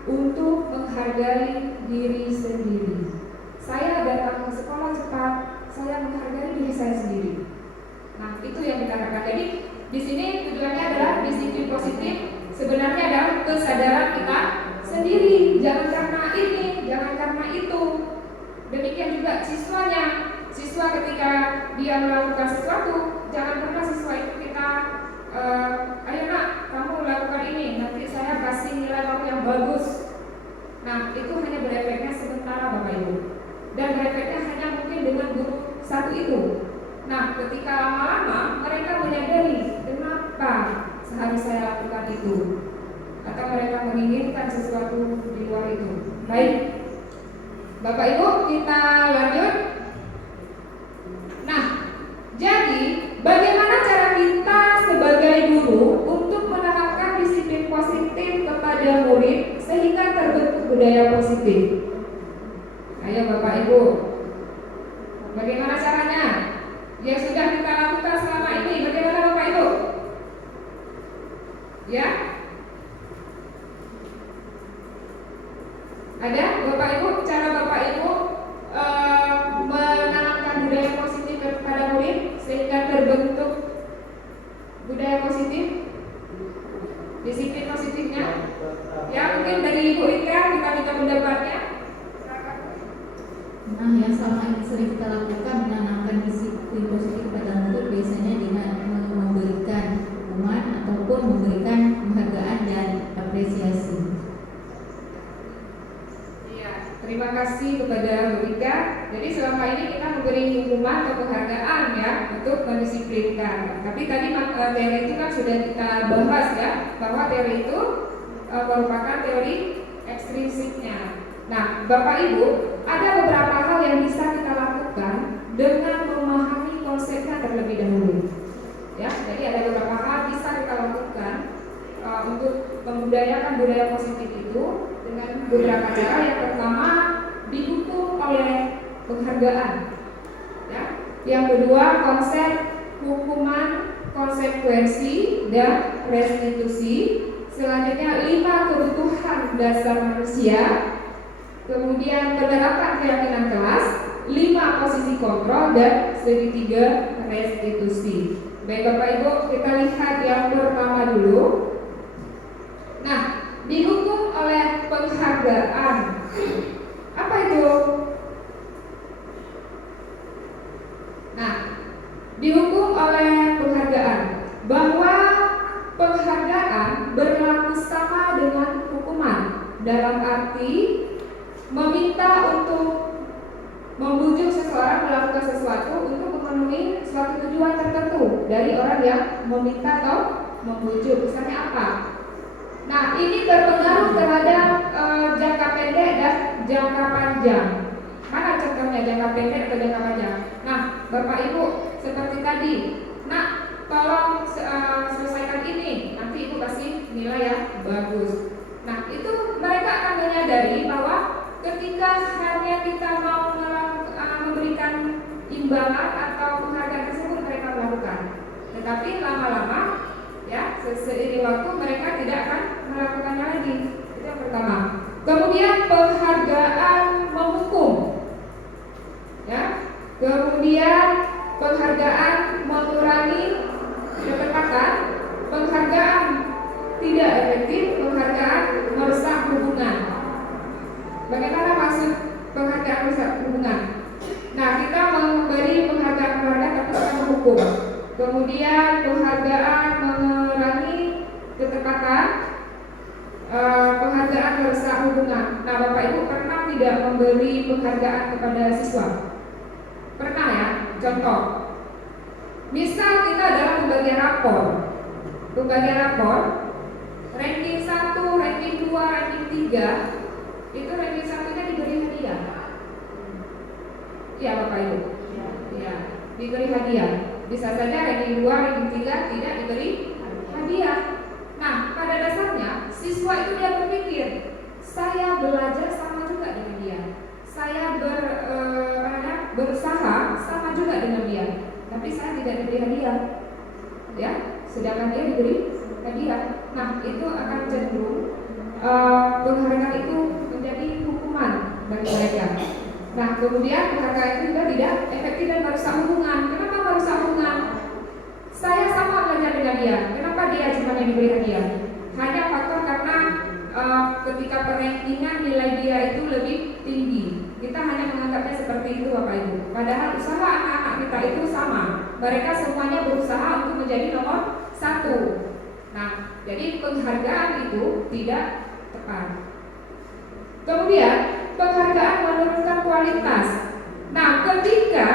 Untuk menghargai diri sendiri. Saya datang ke sekolah cepat, saya menghargai diri saya sendiri. Nah, itu yang dikatakan. Jadi di sini tujuannya adalah disiplin positif. Sebenarnya adalah kesadaran kita sendiri. Jangan karena ini, jangan karena itu. Demikian juga siswanya. Siswa ketika dia melakukan sesuatu, jangan pernah siswa itu kita ayo nak, kamu lakukan ini, nanti saya kasih nilai kamu yang bagus. Nah, itu hanya berefeknya sementara Bapak Ibu, dan berefeknya hanya mungkin dengan guru satu itu. Nah, ketika lama-lama mereka menyadari kenapa seharusnya saya lakukan itu, atau mereka menginginkan sesuatu di luar itu. Baik, Bapak Ibu, kita lanjut. Nah, jadi bagaimana cara kita sebagai guru untuk menerapkan disiplin positif kepada murid sehingga terbentuk budaya positif? Ayo Bapak Ibu, bagaimana caranya? Yang sudah kita lakukan selama ini, bagaimana Bapak Ibu? Ya? Ada Bapak Ibu, cara Bapak Ibu menanamkan budaya positif kepada murid sehingga terbentuk budaya positif, disiplin positifnya? Ya, mungkin dari Ibu Ika kita minta pendapatnya. Nah, yang selama ini sering kita lakukan menanamkan disiplin positif kepada murid biasanya dengan memberikan hukuman ataupun memberikan penghargaan dan apresiasi. Terima kasih kepada Bu Ika. Jadi selama ini kita memberi hukuman atau penghargaan ya untuk mendisiplinkan. Tapi tadi teori itu kan sudah kita bahas ya, bahwa teori itu merupakan teori ekstrinsiknya. Nah, Bapak Ibu, ada beberapa hal yang bisa kita lakukan dengan memahami konsepnya terlebih dahulu. Ya, jadi ada beberapa hal bisa kita lakukan untuk membudayakan budaya positif itu dengan beberapa cara. Yang pertama, didukung oleh penghargaan. Ya. Yang kedua, konsep hukuman, konsekuensi, dan restitusi. Selanjutnya, 5 kebutuhan dasar manusia. Kemudian penerapan keyakinan kelas, 5 posisi kontrol, dan segitiga restitusi. Baik Bapak Ibu, kita lihat yang pertama dulu. Nah, didukung oleh penghargaan. Apa itu? Nah, didukung oleh penghargaan, bahwa penghargaan berlaku sama dengan hukuman, dalam arti meminta untuk membujuk seseorang melakukan sesuatu untuk memenuhi suatu tujuan tertentu dari orang yang meminta atau membujuk. Misalnya apa? Nah, ini berpengaruh terhadap jangka pendek dan jangka panjang. Mana contohnya jangka pendek atau jangka panjang? Nah, Bapak Ibu, seperti tadi, nah, tolong selesaikan ini, nanti Ibu kasih nilai yang bagus. Nah, itu mereka akan menyadari bahwa ketika hanya kita mau memberikan imbalan atau penghargaan tersebut mereka melakukan, tetapi lama-lama ya seiring waktu mereka tidak akan melakukannya lagi. Itu yang pertama. Kemudian penghargaan menghukum, ya. Kemudian penghargaan mengurangi ketepatan, penghargaan tidak efektif, penghargaan merusak hubungan. Bagaimana maksud penghargaan merusak hubungan? Nah, kita memberi penghargaan tapi kita menghukum. Kemudian penghargaan mengurangi ketepatan, penghargaan merusak hubungan. Nah, Bapak Ibu pernah tidak memberi penghargaan kepada siswa? Pernah ya? Contoh, misal kita dalam pembagian rapor, ranking 1, ranking 2, ranking 3, itu ranking 1-nya diberi hadiah. Iya Bapak Ibu? Iya, diberi hadiah. Bisa saja ranking 2, ranking 3 tidak diberi hadiah. Nah, pada dasarnya siswa itu dia berpikir, saya belajar sama juga dengan dia, saya berusaha sama juga dengan dia, tapi saya tidak diberi hadiah, ya, sedangkan dia diberi hadiah. Nah, itu akan cenderung penghargaan itu menjadi hukuman bagi mereka. Nah, kemudian penghargaan itu juga tidak efektif dan merusak hubungan. Kenapa merusak hubungan? Saya sama belajar dengan dia, kenapa dia cuma yang diberi hadiah? Hanya faktor karena ketika perankingan nilai dia itu lebih tinggi. Kita hanya menganggapnya seperti itu Bapak Ibu. Padahal usaha anak-anak kita itu sama. Mereka semuanya berusaha untuk menjadi nomor 1. Nah, jadi penghargaan itu tidak tepat. Kemudian penghargaan menurunkan kualitas. Nah, ketika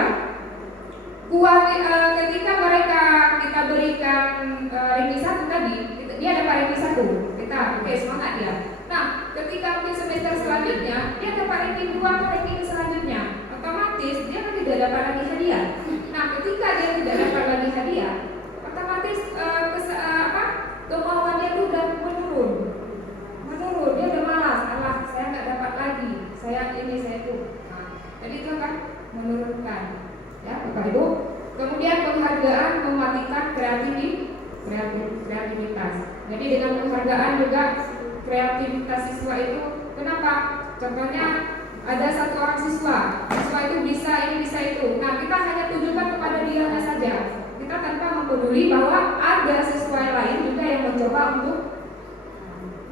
mereka kita berikan ranking 1 tadi, dia dapat ranking 1, kita oke, semangat dia. Nah, ketika mungkin semester selanjutnya dia dapat ranking 2 atau ranking selanjutnya, otomatis dia kan tidak dapat lagi hadiah. Nah, ketika dia tidak dapat lagi hadiah, otomatis kemauan dia itu udah menurun, dia udah malas, saya nggak dapat lagi, saya ini, saya itu. Nah, jadi itu kan menurunkan, ya Bapak Ibu. Kemudian penghargaan mematikan kreativitas. Jadi dengan penghargaan juga kreativitas siswa itu, kenapa? Contohnya ada satu orang siswa itu bisa ini, bisa itu. Nah, kita hanya tujukan kepada dia saja. Kita tanpa mempeduli bahwa ada siswa lain juga yang mencoba untuk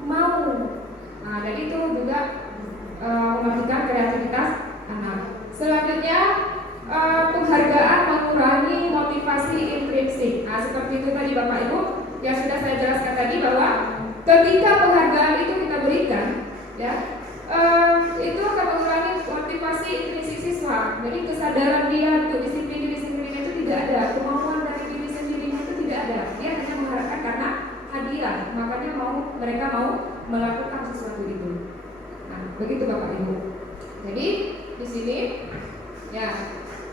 mau. Nah, jadi itu juga mematikan kreativitas anak. Selanjutnya penghargaan mengurangi motivasi intrinsik. Nah, seperti itu tadi Bapak Ibu yang sudah saya jelaskan tadi, bahwa ketika penghargaan itu kita berikan, ya, itu akan mengurangi motivasi intrinsik siswa. Jadi kesadaran dia untuk disiplin diri sendiri itu tidak ada, kemauan dari diri sendirinya itu tidak ada. Dia hanya mengharapkan karena hadiah, makanya mereka mau melakukan sesuatu itu. Nah, begitu Bapak Ibu. Jadi di sini, ya,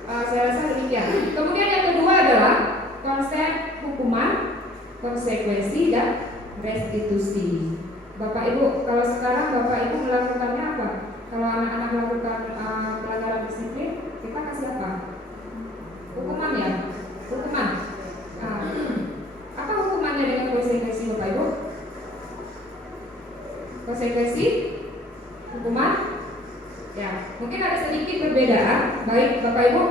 saya rasa demikian. Kemudian yang kedua adalah konsep hukuman, konsekuensi, dan restitusi. Bapak Ibu, kalau sekarang Bapak Ibu melakukannya apa? Kalau anak-anak melakukan pelanggaran disiplin, kita kasih apa? Hukuman ya? Hukuman. Nah, apa hukumannya dengan konsekuensi Bapak Ibu? Konsekuensi, hukuman, ya, mungkin ada sedikit perbedaan. Baik Bapak Ibu,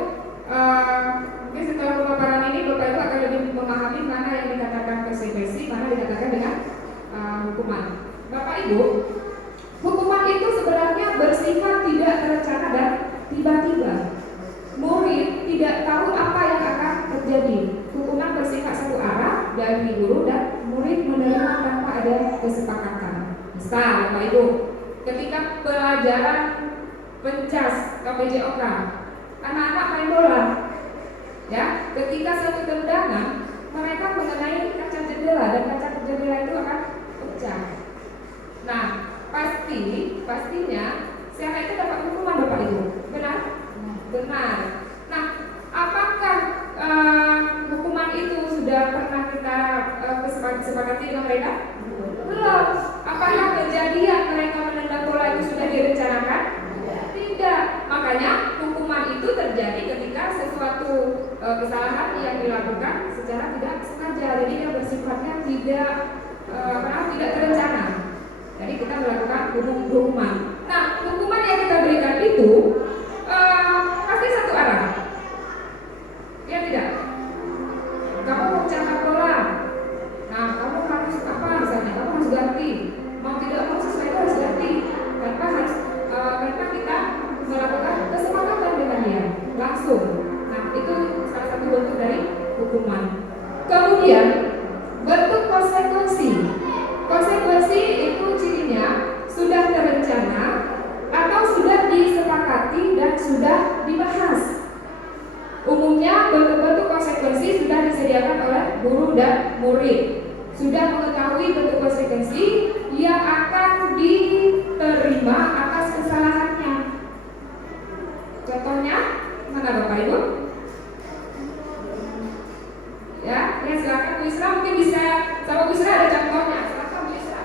mungkin setelah pemaparan ini Bapak Ibu akan lebih memahami mana yang dikatakan konsekuensi, mana dikatakan dengan hukuman. Bapak Ibu, hukuman itu sebenarnya bersifat tidak terencana dan tiba-tiba. Murid tidak tahu apa yang akan terjadi. Hukuman bersifat satu arah dari guru dan murid menerima tanpa ada kesepakatan. Misal Bapak Ibu, ketika pelajaran pencas KPJOK, anak-anak main bola, ya, ketika satu tendangan mereka mengenai kaca jendela dan kaca jendela itu akan pecah. Nah, pastinya siapa itu dapat hukuman Bapak Ibu, benar? Benar. Nah, apakah hukuman itu sudah pernah kita kesepakati dengan mereka? Belum. Apakah kejadian mereka menendang bola itu sudah direncanakan? kesalahan yang dilakukan secara tidak sengaja, jadi dia bersifatnya tidak tidak terencana. Jadi kita melakukan hukuman. Nah, hukuman yang kita berikan itu pasti satu arah, ya tidak? Kamu mau jangan tolak. Nah, kamu harus apa misalnya? Kamu harus ganti. Mau tidak mau sesuai itu harus ganti. Karena kita melakukan kesepakatan dengan dia langsung. Nah, itu salah satu bentuk dari hukuman. Kemudian bentuk konsekuensi. Konsekuensi itu cirinya sudah terencana atau sudah disepakati dan sudah dibahas. Umumnya bentuk-bentuk konsekuensi sudah disediakan oleh guru dan murid. Sudah mengetahui bentuk konsekuensi yang akan diterima atas kesalahannya. Contohnya mana Bapak Ibu? Ya silakan Bu Isra, mungkin bisa sama Bu Isra ada contohnya. Silakan Bu Isra.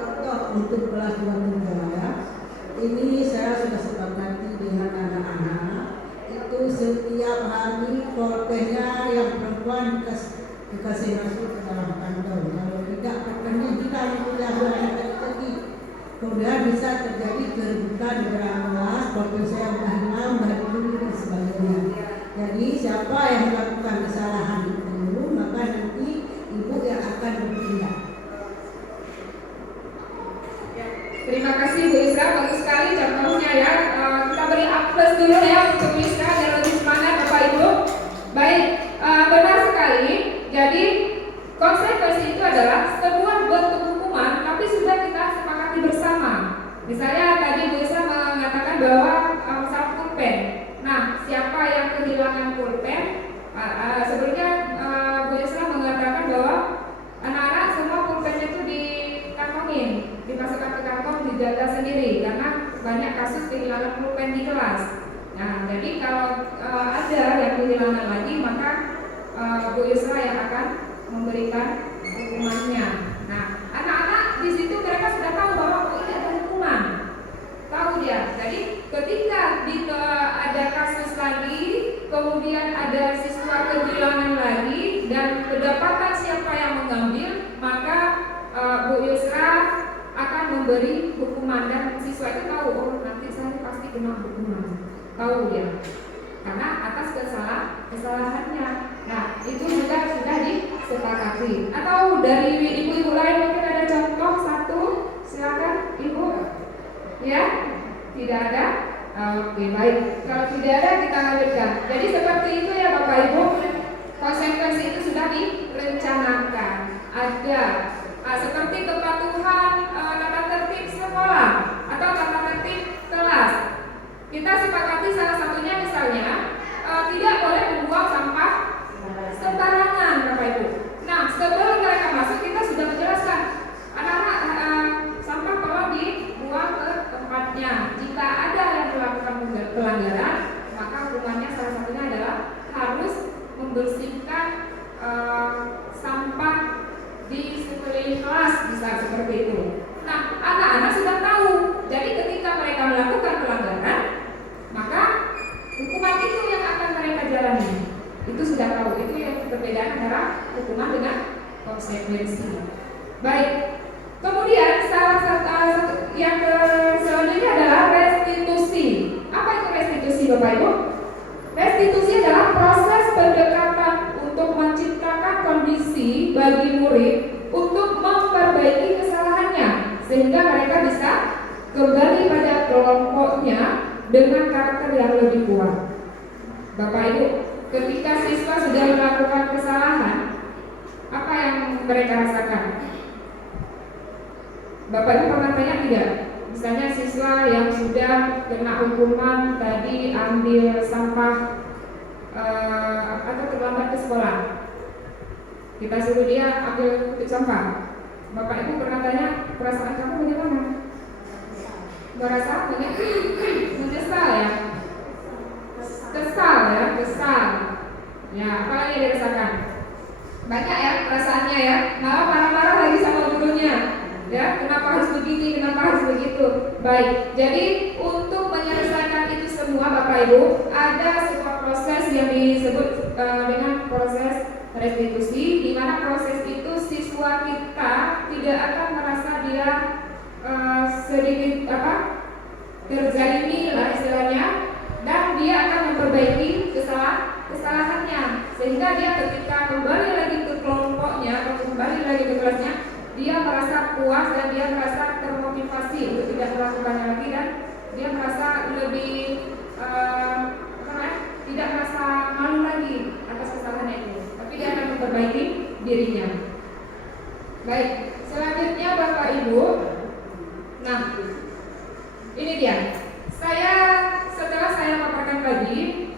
Contoh untuk kelas 2 ya. Ini saya sudah sepakati dengan anak-anak. Itu setiap hari polpennya yang perempuan dikasih masuk ke dalam kantong. Kalau tidak polpennya kita yang punya lagi. Kemudian bisa terjadi keributan di kelas, polpen saya sudah hilang, dulu dan sebagainya. Jadi siapa yang melakukan kesalahan itu, maka nanti ibu yang akan bertindak. Terima kasih Bu Isra, bagus sekali contohnya ya. Kita beri aplaus dulu ya untuk Bu Isra dan lebih semangat Bapak Ibu. Baik, benar sekali. Jadi konsekuensi itu adalah sebuah bentuk hukuman, tapi sudah kita sepakati bersama. Misalnya tadi Bu Isra mengatakan bahwa masalah pulpen. Nah, siapa yang kehilangan pulpen? Sebelumnya Bu Isra mengatakan bahwa anak-anak semua pulpennya itu dikantongin, dimasukkan ke kantong, dijaga sendiri karena banyak kasus kehilangan pulpen di kelas. Nah, jadi kalau ada yang kehilangan lagi, maka Bu Isra yang akan memberikan hukumannya. Nah, anak-anak di situ mereka sudah tahu bahwa ini ada hukuman, tahu dia. Jadi ketika ada kasus lagi, kemudian ada siswa kehilangan lagi dan kedapatan siapa yang mengambil, maka Bu Yusra akan memberi hukuman dan siswa itu tahu, oh nanti saya pasti kena hukuman, tahu dia, karena atas kesalahannya. Nah, itu juga sudah disepakati. Atau dari ibu-ibu lain mungkin ada contoh satu, silakan Ibu. Ya, tidak ada. Oke, baik. Kalau tidak ada kita lanjutkan. Jadi seperti itu ya Bapak Ibu. Konsekuensi itu sudah direncanakan. Ada seperti kepatuhan tata tertib sekolah atau tata tertib kelas. Kita sepakati salah satunya misalnya tidak boleh membuang sampah sembarangan Bapak Ibu. Nah, sebelum mereka masuk kita sudah menjelaskan anak-anak sampah tolong dibuang ke tempatnya. Jika ada yang melakukan pelanggaran, maka hukumannya salah satunya adalah harus membersihkan sampah di sekeliling kelas, bisa seperti itu. Nah, anak-anak sudah tahu. Jadi ketika mereka melakukan pelanggaran, maka hukuman itu yang akan mereka jalani. Itu sudah tahu. Itu yang perbedaan antara hukuman dengan konsekuensi. Baik. Kemudian salah satu yang selanjutnya adalah restitusi. Apa itu restitusi Bapak Ibu? Restitusi adalah proses pendekatan untuk menciptakan kondisi bagi murid untuk memperbaiki kesalahannya sehingga mereka bisa kembali pada kelompoknya dengan karakter yang lebih kuat. Bapak Ibu, ketika siswa sudah melakukan kesalahan, apa yang mereka rasakan? Bapak Ibu pernah tanya tidak? Misalnya siswa yang sudah kena hukuman tadi ambil sampah atau terlambat ke sekolah, kita suruh dia ambil kutip sampah. Bapak Ibu pernah tanya perasaan kamu bagaimana? Merasa menyesal ya? Kesal ya, kesal. Ya, apa lagi yang dirasakan? Banyak ya perasaannya ya. Malah marah-marah lagi sama gurunya. Ya, kenapa harus begini, kenapa harus begitu. Baik, jadi untuk menyelesaikan itu semua Bapak Ibu, ada sebuah proses yang disebut dengan proses restitusi, di mana proses itu siswa kita tidak akan merasa dia sedikit terzalimi lah istilahnya, dan dia akan memperbaiki kesalahannya, sehingga dia ketika kembali lagi ke kelompoknya atau kembali lagi ke kelasnya, dia merasa puas dan dia merasa termotivasi untuk tidak melakukannya lagi, dan dia merasa lebih tidak merasa malu lagi atas kesalahannya itu, tapi dia akan memperbaiki dirinya. Baik, selanjutnya Bapak Ibu, nah ini dia. Setelah saya paparkan tadi,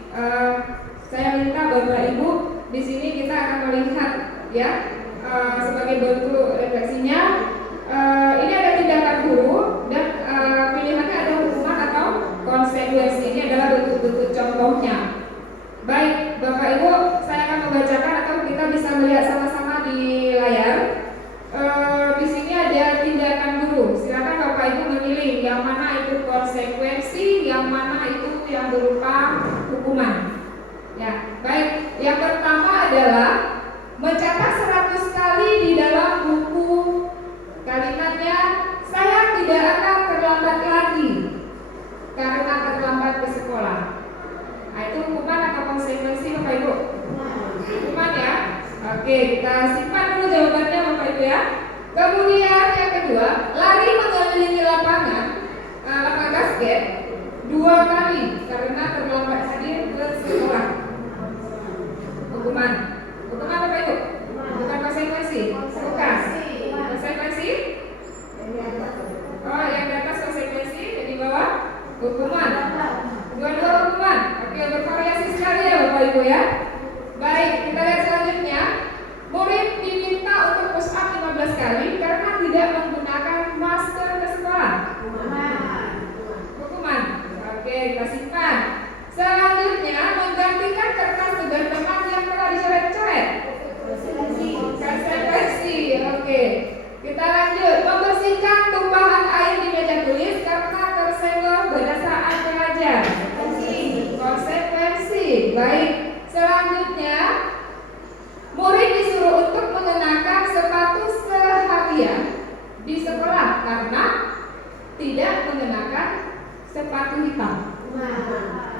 saya minta Bapak Ibu di sini kita akan melihat ya sebagai bentuk refleksinya. Ini ada tindakan guru dan pilihannya ada hukuman atau konsekuensi. Ini adalah bentuk-bentuk contohnya. Baik, Bapak Ibu, saya akan membacakan atau kita bisa melihat sama-sama di layar. Di sini ada tindakan guru. Silakan Bapak Ibu memilih yang mana itu konsekuensi, yang mana itu yang berupa hukuman. Ya, baik. Yang pertama adalah mencatat 100 kali di dalam buku. Kalimatnya, saya tidak akan terlambat lagi karena terlambat ke sekolah. Nah, itu hukuman atau konsekuensi Bapak Ibu? Hukuman ya. Oke, kita simpan dulu jawabannya Bapak Ibu ya. Kemudian yang kedua, lari mengelilingi lapangan basket 2 kali karena terlambat hadir ke sekolah. Hukuman Bapak Ibu? Bukan konsekuensi. Bukan. Konsekuensi? Oh, yang di atas konsekuensi, yang di bawah hukuman. Dua-dua hukuman. Oke, bervariasi sekali ya Bapak Ibu ya. Baik, kita lihat selanjutnya. Murid diminta untuk push up 15 kali karena tidak menggunakan masker ke sekolah. Hukuman. Oke, kita simpan. Selanjutnya, menggantikan kertas tugas teman yang telah dicoret-coret. Konsekuensi. Oke, kita lanjut. Membersihkan tumpahan air di meja tulis karena tersenggol pada saat belajar. Konsekuensi. Baik. Selanjutnya, murid disuruh untuk mengenakan sepatu seharian di sekolah karena tidak mengenakan sepatu hitam.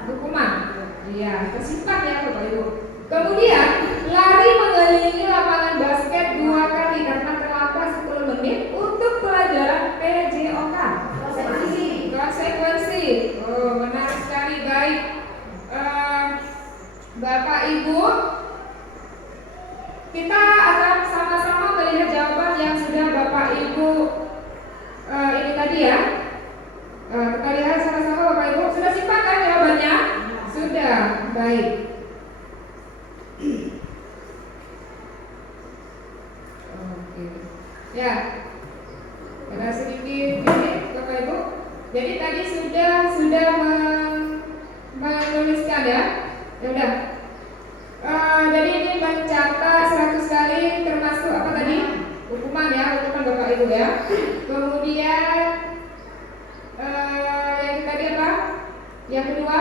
Hukuman. Iya, tersimpan ya Bapak Ibu. Kemudian, lari mengelilingi lapangan basket 2 kali karena terlambat 10 menit untuk pelajaran PJOK. Konsekuensi. Oh, menarik sekali. Baik. Bapak Ibu, kita akan sama-sama melihat jawaban yang sudah Bapak Ibu ini tadi ya. Kita lihat sama-sama Bapak Ibu. Sudah simpan kan jawabannya? Sudah. Baik. Oke. Ya. Ada sedikit ini Bapak Ibu. Jadi tadi sudah menuliskan ya. Ya udah. Jadi ini mencatat 100 kali termasuk apa tadi? Hukuman ya, hukuman Bapak Ibu ya. Kemudian yang tadi apa? Yang kedua?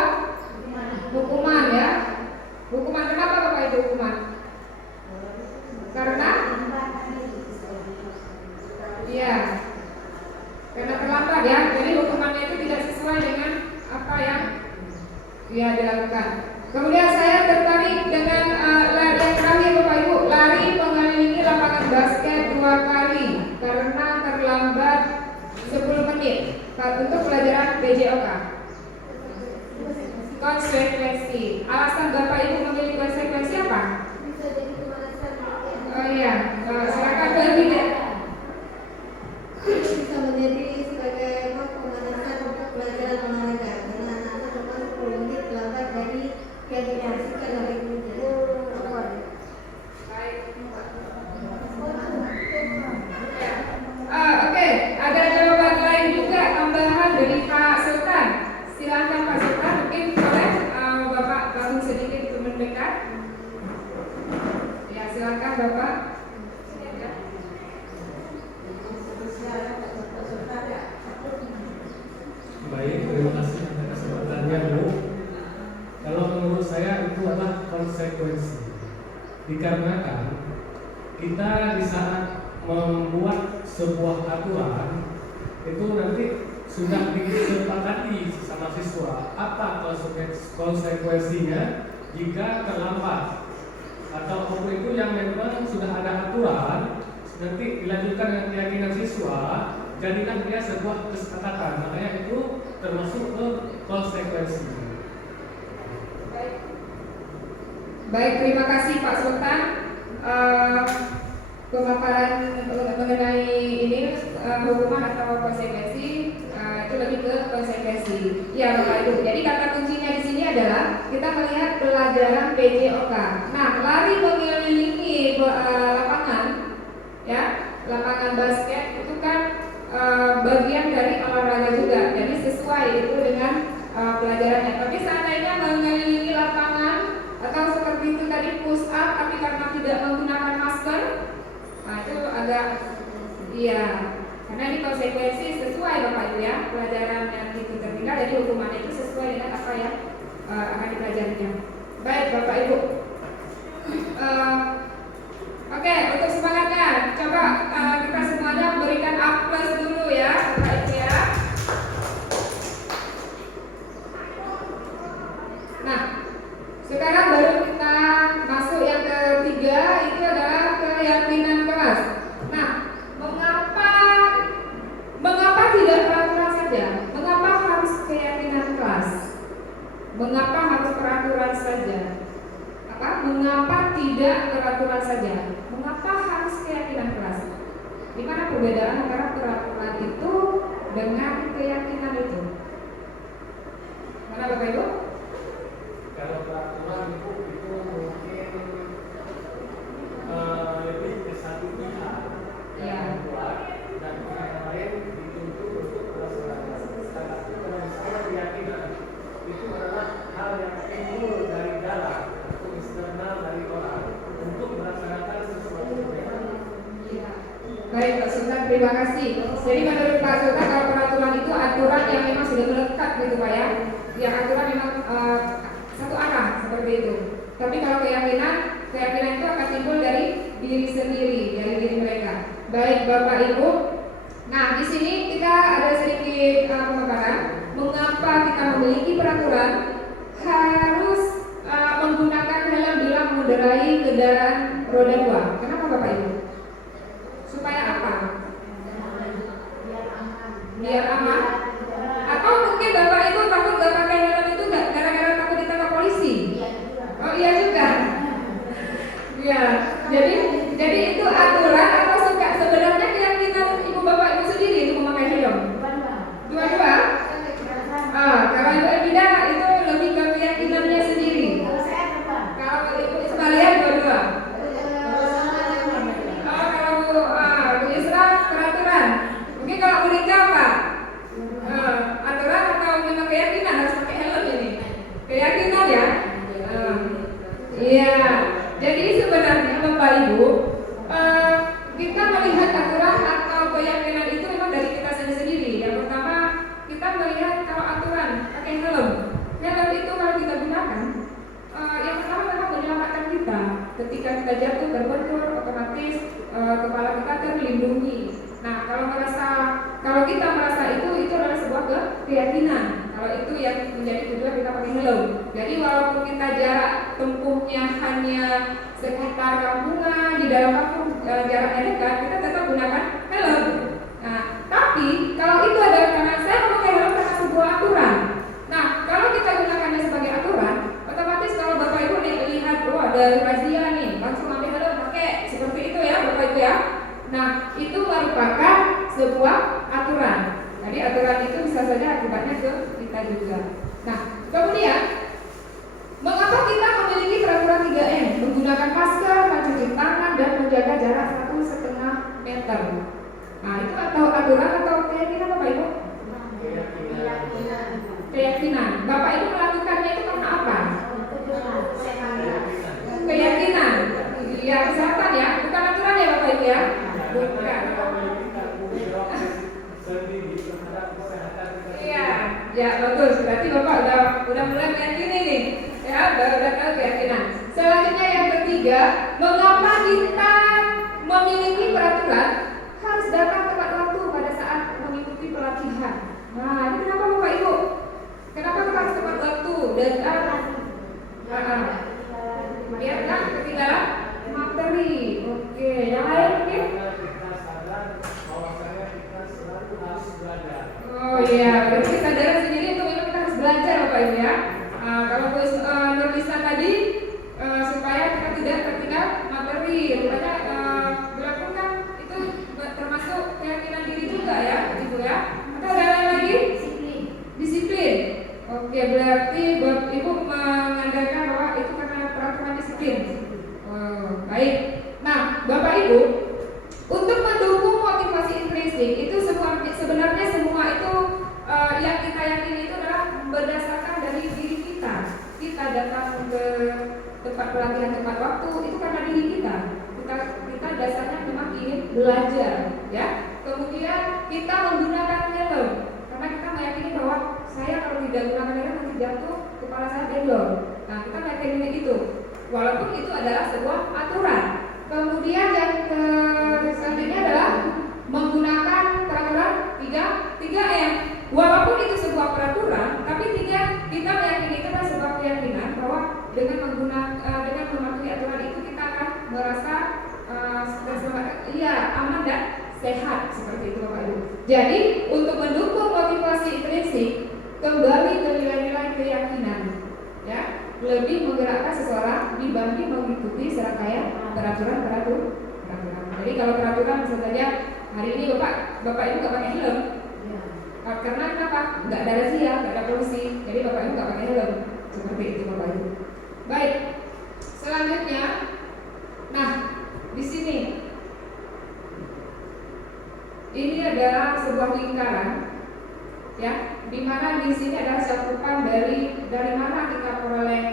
Hukuman ya. Hukuman kenapa Bapak Ibu hukuman? Karena? Iya. Karena terlambat ya. Jadi hukumannya itu tidak sesuai dengan apa yang dilakukan. Kemudian saya tertarik dengan yang terakhir Bapak Ibu, lari mengelilingi lapangan basket 2 kali karena terlambat 10 menit untuk pelajaran PJOK. Konsekuensi. Alasan Bapak Ibu memilih konsekuensi apa? Oh iya, silakan bagi deh. Bisa menjadi sebagai pemanasan untuk pelajaran olahraga karena anak-anak memang 10 menit terlambat dari yang dihasilkan oleh gurunya. Oke, ada jawaban lain juga tambahan dari Pak Sultan. Silakan Pak Sultan, mungkin boleh Bapak bangun sedikit untuk mendekat. Ya, silakan Bapak. Baik, terima kasih atas kesempatannya Bu. konsekuensi. Dikarenakan kita di saat membuat sebuah aturan itu nanti sudah disepakati sama siswa apa konsekuensinya jika terlambat, atau apapun itu yang memang sudah ada aturan nanti dilanjutkan dengan keyakinan siswa, jadilah dia sebuah kesepakatan. Makanya itu termasuk ke konsekuensi. Baik, terima kasih Pak Sultan. Pemaparan mengenai ini hukuman atau konsekuensi itu lebih ke konsekuensi. Ya Bapak Ibu. Jadi kata kuncinya di sini adalah kita melihat pelajaran PJOK. Nah, lari mengelilingi lapangan, ya, lapangan basket itu kan bagian dari olahraga juga. Jadi sesuai itu dengan pelajarannya. Tapi seandainya mengelilingi lapangan atau seperti itu tadi push up, tapi karena tidak menggunakan masker, nah itu agak, iya, karena ini konsekuensi sesuai Bapak Ibu ya, pelajaran yang itu tertinggal, jadi hukumannya itu sesuai dengan apa yang akan dipelajarinya. Baik Bapak Ibu, oke, untuk semangatnya, coba kita semuanya berikan aplaus dulu ya Bapak Ibu ya. Nah, sekarang baru kita masuk yang ketiga, itu adalah keyakinan kelas. Nah, mengapa tidak peraturan saja? Mengapa harus keyakinan kelas? Mengapa harus peraturan saja? Mengapa tidak peraturan saja? Mengapa harus keyakinan kelas? Di mana perbedaan antara peraturan itu dengan keyakinan itu? Mana Bapak Ibu? Kalau peraturan itu mungkin lebih ke satu pihak yang membuat dan pihak lain dituntut untuk melaksanakan. Tapi kalau misalnya keyakinan itu adalah hal yang timbul dari dalam atau eksternal dari orang untuk melaksanakan sesuatu kegiatan. Baik Pak Sultan, terima kasih. Jadi menurut Pak Sultan kalau peraturan itu aturan yang memang sudah melekat gitu Pak ya, yang aturan memang satu arah seperti itu. Tapi kalau keyakinan itu akan timbul dari diri sendiri, dari diri mereka. Baik Bapak Ibu. Nah, di sini kita ada sedikit pemaparan mengapa kita memiliki peraturan harus menggunakan helm bila mengendarai kendaraan roda 2. Kenapa Bapak Ibu? Supaya apa? Biar aman. Atau mungkin Bapak Ibu takut gak pakai helm itu gara-gara takut ditangkap polisi? Oh iya juga. Ya, jadi itu aturan atau sebenarnya keyakinan Ibu Bapak Ibu sendiri itu memakai helm? Dua-dua? Kalau Ibu Elvida itu lebih ke keyakinannya sendiri. Kalau Ibu Ismalia dua-dua. Kalau Bu Yusra peraturan. Mungkin kalau Bu Rika apa? Aturan atau memang keyakinan harus pakai helm ini? Keyakinan ya? Iya. Jadi sebenarnya Bapak Ibu, kita melihat aturan atau keyakinan itu memang dari kita sendiri. Yang pertama kita melihat kalau aturan pakai helm. Helm itu kalau kita gunakan, yang pertama memang menyelamatkan kita. Ketika kita jatuh terbentur, otomatis kepala kita terlindungi. Nah, kalau kita merasa itu adalah sebuah keyakinan. Kalau itu yang menjadi tujuan kita pakai helm. Jadi walaupun kita jarak tempuhnya hanya sekitar kampungan, di dalam kampung jaraknya dekat, kita tetap gunakan helm. Nah, tapi kalau itu adalah karena saya memakai helm karena sebuah aturan. Nah, kalau kita gunakannya sebagai aturan, otomatis kalau Bapak Ibu lihat, ada razia nih, langsung ambil helm pakai, seperti itu ya Bapak Ibu ya. Nah, itu merupakan sebuah aturan. Jadi aturan itu bisa saja akibatnya ke kita juga. Nah, kemudian mengapa kita memiliki peraturan 3M? Menggunakan masker, mencuci tangan, dan menjaga jarak 1,5 meter. Nah, itu atau aturan atau keyakinan Bapak Ibu? Keyakinan. Bapak Ibu melakukannya itu karena apa? Keyakinan. Ya, kesehatan ya, bukan aturan ya Bapak Ibu ya. Bukan. Iya, ya bagus. Berarti Bapak udah mulai meyakini nih. Ya, udah tahu keyakinan. Selanjutnya yang ketiga, mengapa kita memiliki peraturan harus datang tepat waktu pada saat mengikuti pelatihan? Nah, ini kenapa Bapak Ibu? Kenapa kita harus tepat waktu? Dan biar kan ketinggalan materi. Oke, yang lain mungkin? Kita sadar bahwasanya kita selalu harus belajar. Oh iya, berarti kesadaran sendiri untuk itu kita harus belajar Bapak Ibu ya. Kalau Nurlisa tadi supaya kita tidak tertinggal materi, rupanya dilakukan itu termasuk keyakinan diri juga ya, gitu ya. Atau ada lain lagi? Disiplin. Oke, berarti Bapak Ibu mengandalkan bahwa itu karena peraturan disiplin. Oh, baik. Nah, Bapak Ibu, untuk mendukung motivasi intrinsik itu sebenarnya semua itu yang kita yakini itu adalah berdasarkan dari diri kita. Kita datang ke tempat pelatihan tepat waktu itu karena diri kita. Kita dasarnya memang ingin belajar, ya. Kemudian kita menggunakan helm karena kita meyakini bahwa saya kalau tidak menggunakan helm nanti jatuh, kepala saya benjol. Nah, kita meyakini itu. Walaupun itu adalah sebuah aturan. Kemudian yang selanjutnya adalah menggunakan peraturan 3M. Walaupun itu sebuah peraturan, tapi kita meyakini itu adalah sebuah keyakinan bahwa dengan mematuhi aturan itu kita akan merasa aman dan sehat seperti itu Bapak Ibu. Jadi untuk mendukung motivasi intrinsik kembali ke nilai-nilai keyakinan, ya, lebih menggerakkan seseorang dibanding mengikuti serangkaian peraturan. Jadi kalau peraturan misalnya saja hari ini Bapak Ibu nggak pakai helm, karena kenapa? Nggak ada razia, nggak ada polisi, jadi Bapak Ibu nggak pakai helm, seperti itu Bapak Ibu. Baik, selanjutnya, nah di sini ini adalah sebuah lingkaran, ya, di mana di sini adalah cakupan dari mana kita peroleh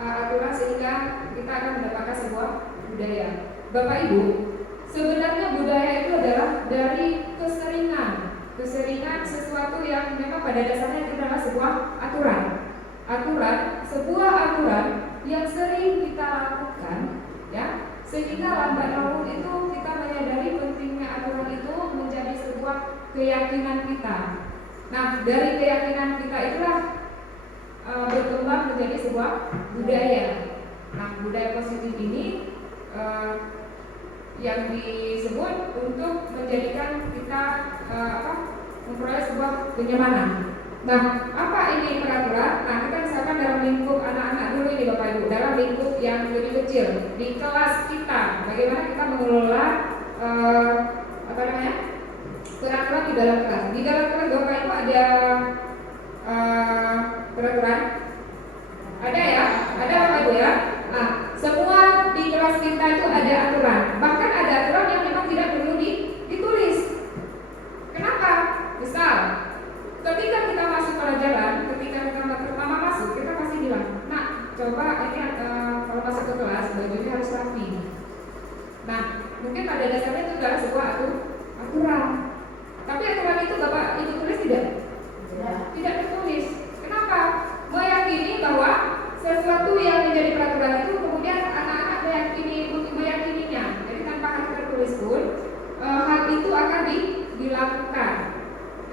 aturan sehingga kita akan mendapatkan sebuah budaya. Bapak Ibu, sebenarnya budaya itu adalah dari keseringan sesuatu yang memang pada dasarnya itu adalah sebuah aturan, sebuah aturan yang sering kita lakukan, ya, sehingga lambat laun itu kita menyadari pentingnya aturan itu menjadi sebuah keyakinan kita. Nah, dari keyakinan kita itulah berkembang menjadi sebuah budaya. Nah, budaya positif ini yang disebut untuk menjadikan kita memperoleh sebuah kenyamanan. Nah, apa ini peraturan? Nah, kita misalkan dalam lingkup anak-anak dulu ini Bapak Ibu, dalam lingkup yang lebih kecil di kelas kita, bagaimana kita mengelola peraturan di dalam kelas. Di dalam kelas Bapak Ibu ada peraturan? Ada ya? Ada Bapak Ibu ya? Nah, semua di kelas kita itu ada aturan. Bahkan ada aturan yang memang tidak perlu ditulis. Kenapa? Misal, ketika kita masuk pelajaran, ketika kita pertama masuk, kita pasti bilang, nah, coba ini kalau masuk ke kelas bajunya harus rapi. Nah, mungkin pada dasarnya itu adalah sebuah aturan. Tapi aturan itu Bapak Ibu tulis tidak? Tidak tertulis. Kenapa? Meyakini bahwa sesuatu yang menjadi peraturan itu kemudian anak-anak meyakininya. Jadi tanpa harus tertulis pun hal itu akan dilakukan.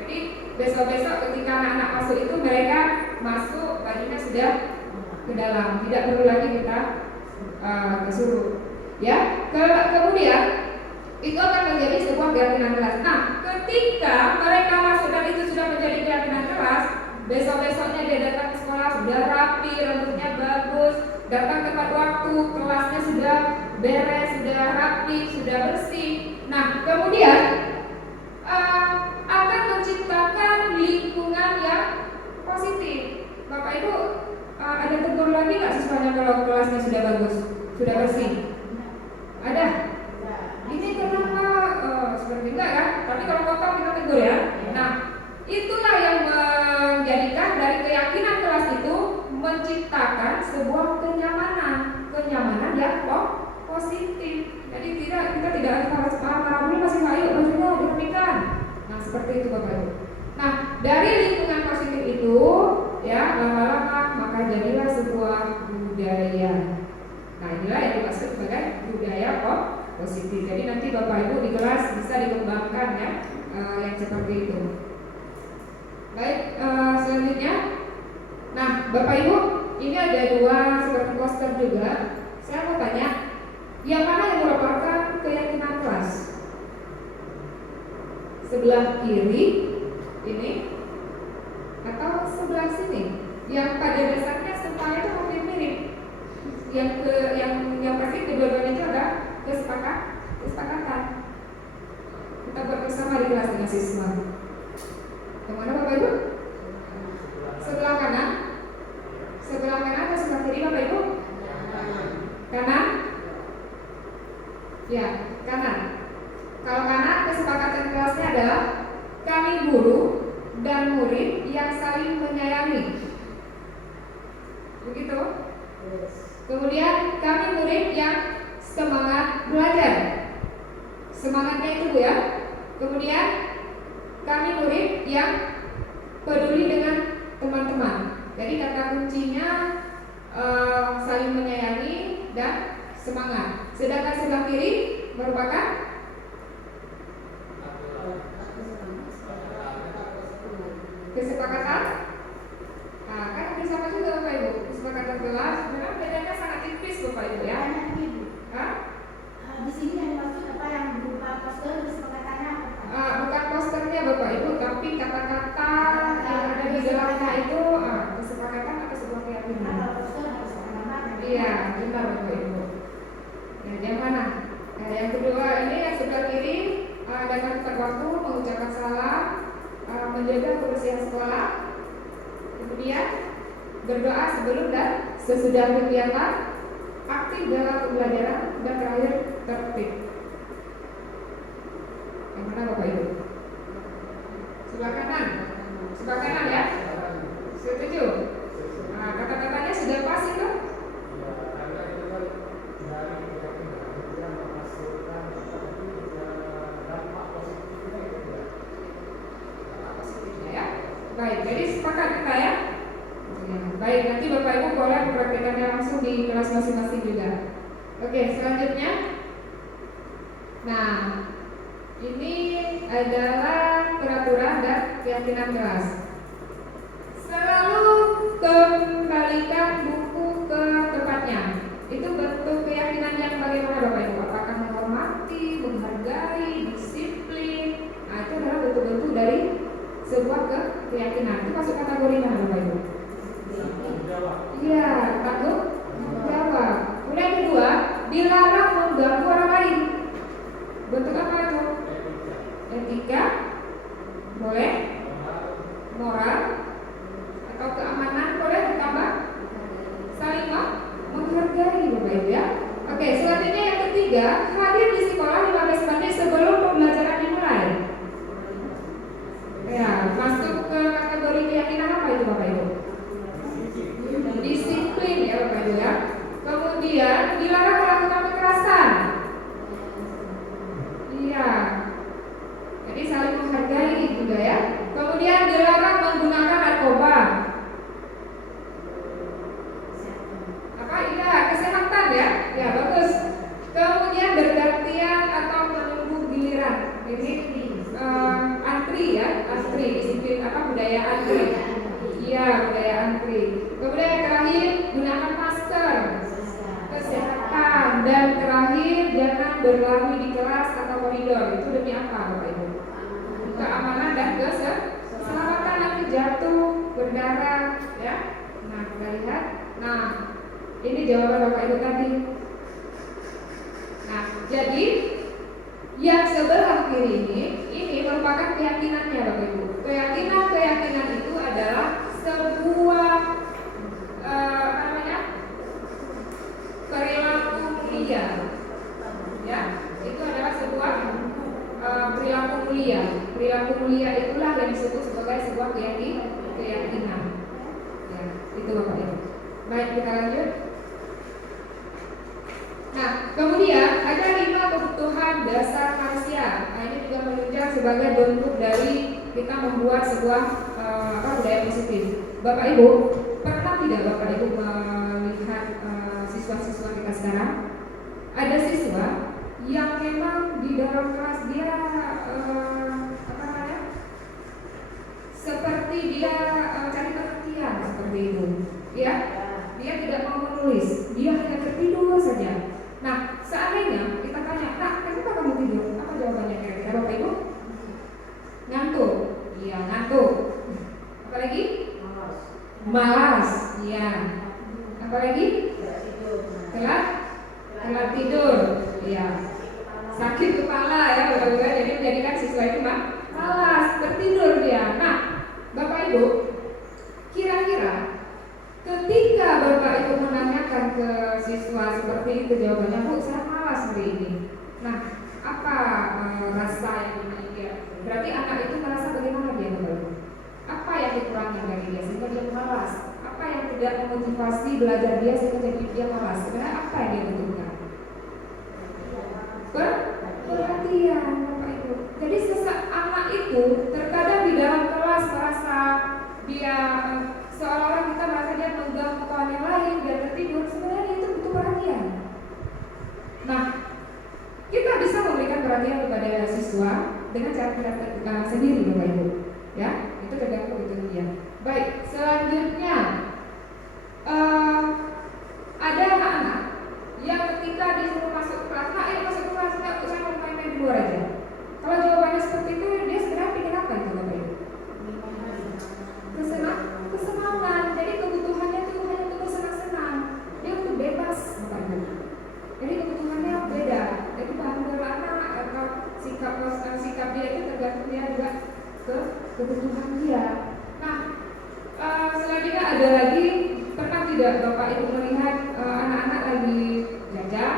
Jadi besok-besok ketika anak-anak masuk itu mereka masuk bajunya sudah ke dalam, tidak perlu lagi kita suruh. Ya, kemudian itu akan menjadi sebuah keyakinan kelas. Nah, ketika mereka masuk dan itu sudah menjadi keyakinan kelas, besok-besoknya dia datang ke sekolah sudah rapi, rambutnya bagus, datang tepat waktu, kelasnya sudah beres, sudah rapi, sudah bersih. Nah, kemudian akan menciptakan lingkungan yang positif. Bapak Ibu, ada tegur lagi nggak siswanya kalau kelasnya sudah bagus, sudah bersih? Ada? Ini kenapa? Seperti enggak kan? Tapi kalau kotor kita tegur ya. Nah, itulah yang menjadikan dari keyakinan kelas itu menciptakan sebuah kenyamanan yang positif. Jadi kita tidak harus marah dulu masih ayo bajunya dirapikan. Nah, seperti itu Bapak Ibu. Nah, dari lingkungan positif itu ya lama-lama maka jadilah sebuah budaya. positif. Jadi nanti Bapak Ibu di kelas bisa dikembangkan ya yang seperti itu. Baik, selanjutnya, nah Bapak Ibu ini ada dua seperti poster juga. Saya mau tanya, yang mana yang merupakan keyakinan kelas? Sebelah kiri ini atau sebelah sini? Yang pada dasarnya semuanya itu hampir mirip. Yang pasti kedua-duanya itu ada kesepakatan. Kita buat bersama di kelas dengan siswa. Kemana Bapak Ibu? Sebelah kanan? Sebelah kanan atau sebelah kiri Bapak Ibu? Kanan? Ya, kanan. Kalau kanan, kesepakatan kelasnya adalah kami guru dan murid yang saling menyayangi. Begitu? Kemudian kami murid yang semangat belajar. Semangatnya itu Bu ya. Kemudian kami murid yang peduli dengan teman-teman. Jadi kata kuncinya saling menyayangi dan semangat. Sedangkan sebelah kiri merupakan kesepakatan. Nah, kan hampir sama juga Bapak Ibu. Kesepakatan kelas, memang bedanya sangat tipis Bapak Ibu ya. Hah? Di sini yang dimaksud apa yang berupa poster kesepakatannya apa? Bukan posternya Bapak Ibu, tapi kata-kata yang ada di dalamnya itu kesepakatan atau sebuah keyakinan. Kalau poster harus apa? Iya, benar Bapak Ibu. Ya, yang mana? Nah, yang kedua ini yang sebelah kiri dengan tepat waktu, mengucapkan salam, menjaga kebersihan sekolah, kemudian berdoa sebelum dan sesudah kegiatan, aktif dalam pembelajaran, dan terakhir tertib. Yang mana Bapak Ibu? Sebelah kanan. Sebelah kanan ya? Setuju? Nah, kata-katanya sudah pas itu? Baik, jadi sepakat kita ya? Baik, nanti Bapak Ibu boleh mempraktikkannya langsung di kelas masing-masing juga. Oke, selanjutnya. Nah, ini adalah peraturan dan keyakinan kelas. Selalu kembalikan buku ke tempatnya. Itu bentuk keyakinan yang bagaimana Bapak Ibu? Apakah menghormati, menghargai, disiplin? Nah, itu adalah bentuk-bentuk dari sebuah keyakinan. Itu masuk kategori mana Bapak Ibu? Iya, tanggung jawab. Kemudian kedua, dilarang mengganggu orang lain. Bentuk apa itu? Etika, boleh. Moral atau keamanan boleh ditambah. Saling menghargai Bapak Ibu ya. Oke, selanjutnya yang ketiga, hadir di sekolah 15 menit sebelum pembelajaran dimulai. Ya, masuk ke kategori keyakinan apa itu Bapak Ibu? Disiplin ya Bapak Ibu ya. Kemudian dilarang melakukan kekerasan. Iya. Jadi saling menghargai juga ya. Kemudian dilarang menggunakan narkoba. Apa? Iya, kesehatan ya. Ya, bagus. Kemudian bergantian atau menunggu giliran. Ini antri ya, antri, disiplin apa, budaya antri. Iya, budaya antri. Kemudian yang terakhir, gunakan masker, kesehatan, dan terakhir jangan berlari di kelas atau koridor. Itu demi apa Bapak Ibu? Keamanan dan keselamatan, nanti jatuh, berdarah ya. Nah, kita lihat. Nah, ini jawaban Bapak Ibu tadi. Nah, jadi yang sebelah kiri ini merupakan keyakinannya Bapak Ibu. Keyakinan itu adalah sebuah perilaku mulia. Ya, itu adalah sebuah perilaku mulia. Perilaku mulia itulah yang disebut sebagai sebuah keyakinan. Ya, itu Bapak Ibu. Baik, kita lanjut. Nah, kemudian ada 5 kebutuhan dasar manusia. Nah, ini juga menunjang sebagai bentuk dari kita membuat sebuah budaya positif. Bapak Ibu, pernah tidak Bapak Ibu melihat siswa-siswa kita sekarang? Ada siswa yang memang di dalam kelas dia seperti dia cari perhatian seperti itu, ya. Dia tidak mau menulis, dia hanya tertidur saja. Nah, seandainya kita tanya, "Nak, kenapa kamu tidur?" Apa jawabannya kira-kira Bapak Ibu? Ngantuk. Iya, ngantuk. Apalagi? Malas. Iya. Apalagi? Telat tidur. Iya. Sakit kepala ya, Bapak Ibu. Jadi menjadikan siswa itu malas, tertidur dia. Nah, Bapak Ibu, kira-kira ketika Bapak Ibu menanyakan ke siswa seperti itu, jawabannya, "Bu, saya malas hari ini." Nah, apa rasa yang dimiliki? Berarti anak itu merasa bagaimana dia, Bapak Ibu? Apa yang dikurangi dari dia sehingga dia malas? Apa yang tidak memotivasi belajar dia sehingga jadi dia malas? Sebenarnya apa yang dia butuhkan? Perhatian, Bapak Ibu. Jadi anak itu terkadang di dalam kelas merasa dia seolah-olah kita merasa dia mengganggu kawan yang lain, dia tertidur. Sebenarnya itu butuh perhatian. Nah, kita bisa memberikan perhatian kepada siswa dengan cara kita sendiri, Bapak Ibu. Ya, itu tergantung itu dia. Baik, selanjutnya ada anak-anak yang ketika disuruh masuk kelas, "Nak, ayo masuk kelas, nggak, saya mau main-main di luar aja." Kalau jawabannya seperti itu, dia sebenarnya ingin apa itu, Bapak Ibu? Kesenangan. Jadi kebutuhannya itu hanya untuk bersenang-senang. Dia untuk bebas, Bapak Ibu. Jadi kebutuhannya beda. Jadi bahan anak atau sikap dia itu tergantung dia juga ke kebutuhan dia. Nah, selanjutnya ada lagi, pernah tidak Bapak Ibu melihat anak-anak lagi jajan,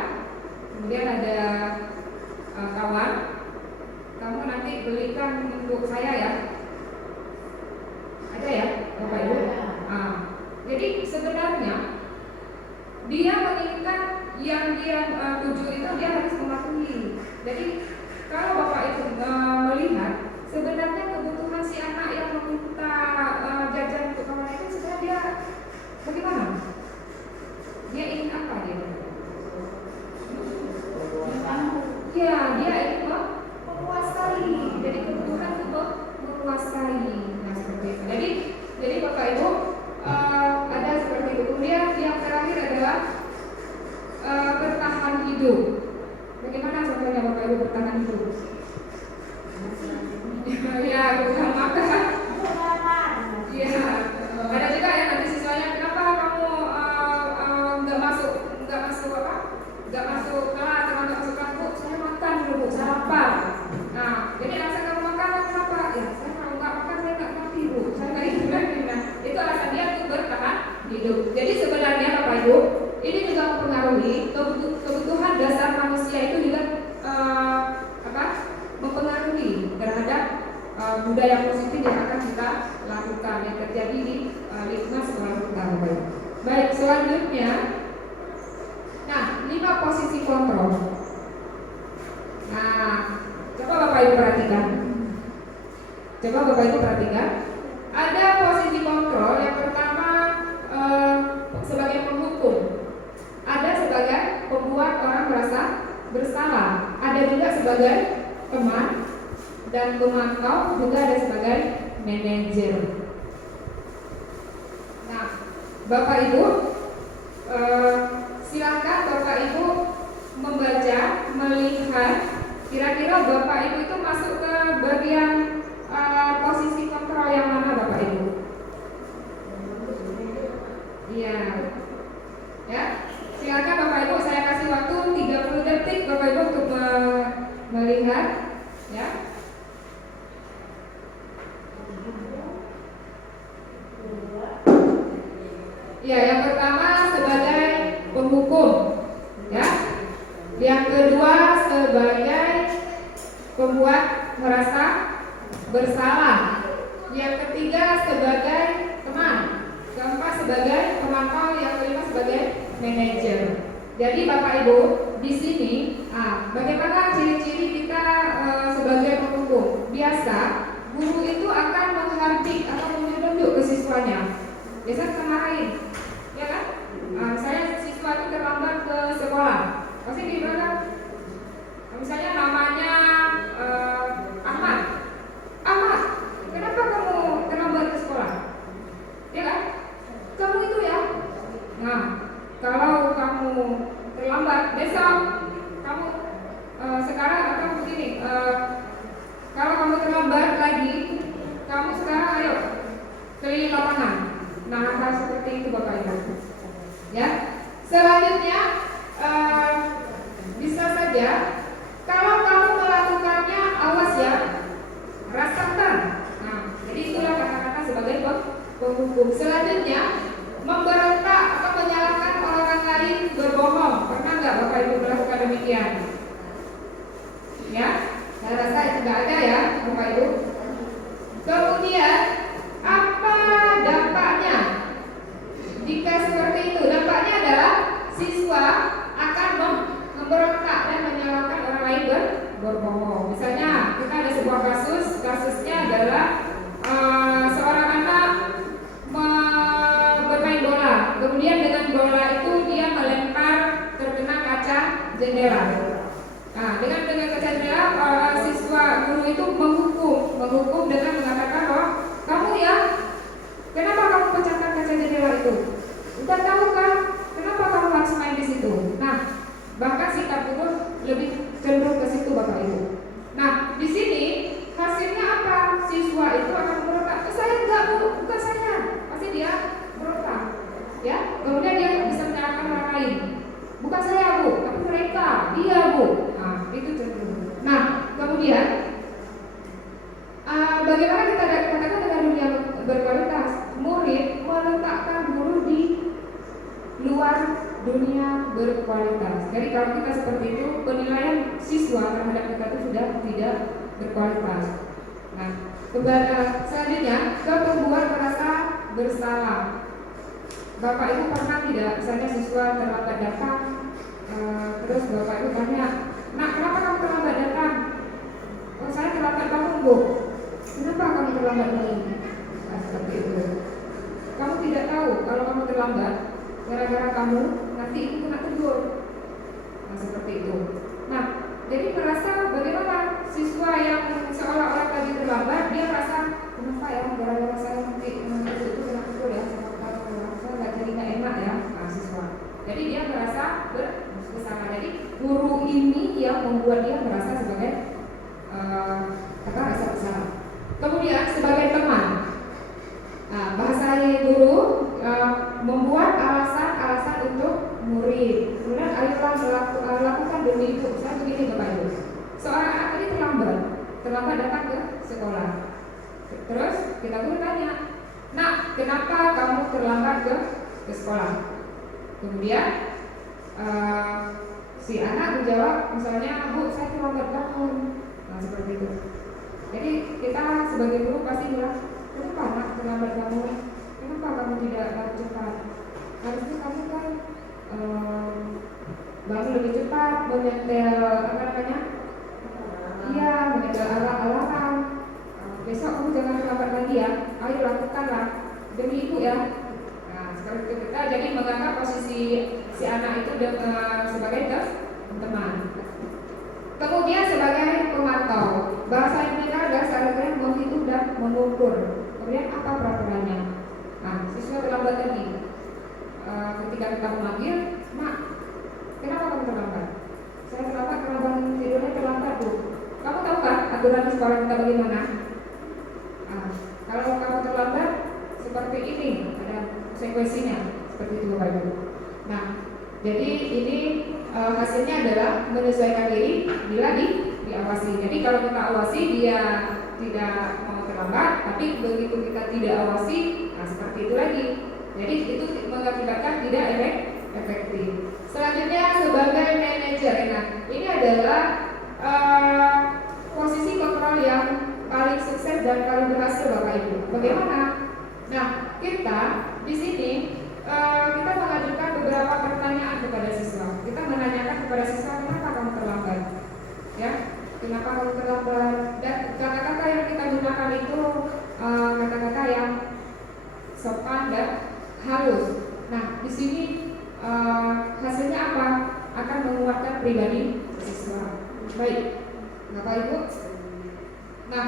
kemudian ada kawan, "Kamu nanti belikan untuk saya ya." Ada ya, Bapak Ibu? Jadi sebenarnya dia menginginkan yang dia tuju itu dia harus mematuhi. Jadi kalau Bapak Ibu melihat, sebenarnya kebutuhan si anak yang meminta jajan untuk kawan itu sebenarnya dia bagaimana? Dia ingin apa dia? Ya, dia ingin menguasai. Jadi kebutuhan itu menguasai. Nah, seperti itu. Jadi Bapak Ibu ada seperti itu. Kemudian yang terakhir adalah bertahan hidup. Bagaimana contohnya Bapak Ibu bertahan hidup? Ya, kebutuhan makan. Iya. Ada juga yang nanti siswanya, "Kenapa kamu nggak masuk kelas, nggak masuk kelas, Bu? Saya makan dulu, Bu, sarapan." Nah, jadi alasan kamu makan kenapa? "Ya, saya kalau nggak makan saya nggak mati, Bu. Saya nggak hidup lagi." Nah, itu alasan dia untuk bertahan hidup. Jadi sebenarnya Bapak Ibu, ini juga mempengaruhi kebutuhan dasar manusia itu juga mempengaruhi terhadap budaya positif yang akan kita lakukan yang terjadi di lingkungan sekolah kita, Bapak Ibu. Baik, selanjutnya, nah 5 posisi kontrol. Nah, coba Bapak Ibu perhatikan. Ada posisi kontrol. Yang pertama sebagai penghukum, ada sebagai pembuat orang merasa bersalah, ada juga sebagai teman dan pemantau, juga ada sebagai manajer. Nah, Bapak Ibu, silakan Bapak Ibu membaca, melihat kira-kira Bapak Ibu itu masuk ke bagian posisi kontrol yang mana, Bapak Ibu? Iya. Ya, silakan Bapak Ibu, saya kasih waktu 30 detik Bapak Ibu untuk melihat, ya. Ya, yang pertama sebagai penghukum, ya. Yang kedua sebagai pembuat merasa bersalah. Yang ketiga sebagai teman. Keempat sebagai pemantau. Yang kelima sebagai manajer. Jadi Bapak Ibu di sini, bagaimana ciri-ciri kita sebagai penghukum? Biasa guru itu akan menghardik atau menunjuk ke siswanya. Biasa kita marahin, ya kan? Saya siswa itu terlambat ke sekolah, pasti gimana? seperti itu Bapak Ibu. Ya. Selanjutnya bisa saja kalau kamu melakukannya, awas ya, rasakan. Nah, jadi itulah kata-kata sebagai penghukum. Selanjutnya, memberontak atau menyalahkan orang lain berbohong. Pernah nggak Bapak Ibu melakukan demikian? Ya, saya rasa itu nggak ada ya Bapak Ibu. Kemudian, apa dampaknya? Jika seperti itu, dampaknya adalah siswa akan memberontak dan menyalahkan orang lain berbohong. Misalnya, kita ada sebuah kasusnya adalah seorang anak bermain bola, kemudian dengan bola itu dia melempar terkena kaca jendela. Nah, dengan kaca jendela, siswa guru itu menghukum dengan mengatakan bahwa kamu ya, kenapa kamu pecahkan kaca jendela itu? Udah tahu kan, kenapa kamu harus main di situ? Nah, bahkan sikap guru lebih cenderung ke situ Bapak Ibu. Nah, di sini hasilnya apa? Siswa itu akan berontak. Saya enggak Bu, bukan saya. Pasti dia berontak. Ya, kemudian dia bisa menyalahkan orang lain. Bukan saya Bu, tapi mereka, dia Bu. Nah, itu cenderung. Nah, kemudian bagaimana kita katakan dengan dunia berkualitas? Murid meletakkan guru di luar dunia berkualitas. Jadi kalau kita seperti itu, penilaian siswa terhadap kita itu sudah tidak berkualitas. Nah, selanjutnya ke membuat merasa bersalah. Bapak Ibu pernah tidak, misalnya siswa terlambat datang, terus Bapak Ibu tanya, "Nak, kenapa kamu terlambat datang?" "Oh, saya terlambat bangun Bu." "Kenapa kamu terlambat bangun?" Nah, seperti itu. Kamu tidak tahu kalau kamu terlambat gara-gara kamu nanti itu kena tegur. Nah, seperti itu. Nah, jadi merasa bagaimana siswa yang seolah-olah tadi terlambat, dia merasa kenapa ya gara-gara saya nanti itu kena tegur ya, saya nggak jadi nggak enak ya, nah, siswa. Jadi dia merasa bersalah. Jadi guru ini yang membuat dia merasa sebagai rasa bersalah. Kemudian sebagai teman, bahasa guru membuat alasan-alasan untuk murid. Kemudian ayolah lakukan demi itu. Saya begini Bapak Ibu. Seorang anak tadi terlambat datang ke sekolah. Terus kita guru tanya, "Nak, kenapa kamu terlambat ke sekolah?" Kemudian si anak menjawab, misalnya, "Bu, saya terlambat bangun." Nah, seperti itu. Jadi kita sebagai guru pasti bilang, "Kenapa anak terlambat bangun? Kenapa kamu tidak bangun cepat? Harusnya kamu kan bangun lebih cepat, menyetel menyetel alarm. Besok kamu jangan terlambat lagi ya. Ayo lakukanlah demi ibu ya." Nah, seperti itu kita jadi menganggap posisi si anak itu sebagai teman. Kemudian sebagai pemantau, bahasa mereka adalah saling menghitung dan mengukur. Kemudian apa peraturannya? Nah, siswa terlambat tadi. Ketika kita memanggil, "Mak, kenapa kamu terlambat?" "Saya terlambat karena bangun tidurnya terlambat Bu." "Kamu tahu kan aturan di sekolah kita bagaimana?" Kalau kamu terlambat seperti ini, ada konsekuensinya seperti itu Bapak Ibu. Nah, jadi ini hasilnya adalah menyesuaikan diri bila diawasi. Jadi kalau kita awasi dia tidak mau terlambat, tapi begitu kita tidak awasi, nah seperti itu lagi. Jadi itu mengakibatkan tidak efektif. Selanjutnya sebagai manajer, nah ini adalah posisi kontrol yang paling sukses dan paling berhasil Bapak Ibu. Bagaimana? Nah, kita di sini kita mengajukan beberapa pertanyaan kepada siswa. Kita menanyakan kepada siswa, "Kenapa kamu terlambat?" Ya, kenapa kamu terlambat? Dan kata-kata yang kita gunakan itu kata-kata yang sopan dan halus. Nah, di sini hasilnya apa? Akan menguatkan pribadi siswa. Baik, Bapak Ibu. Nah,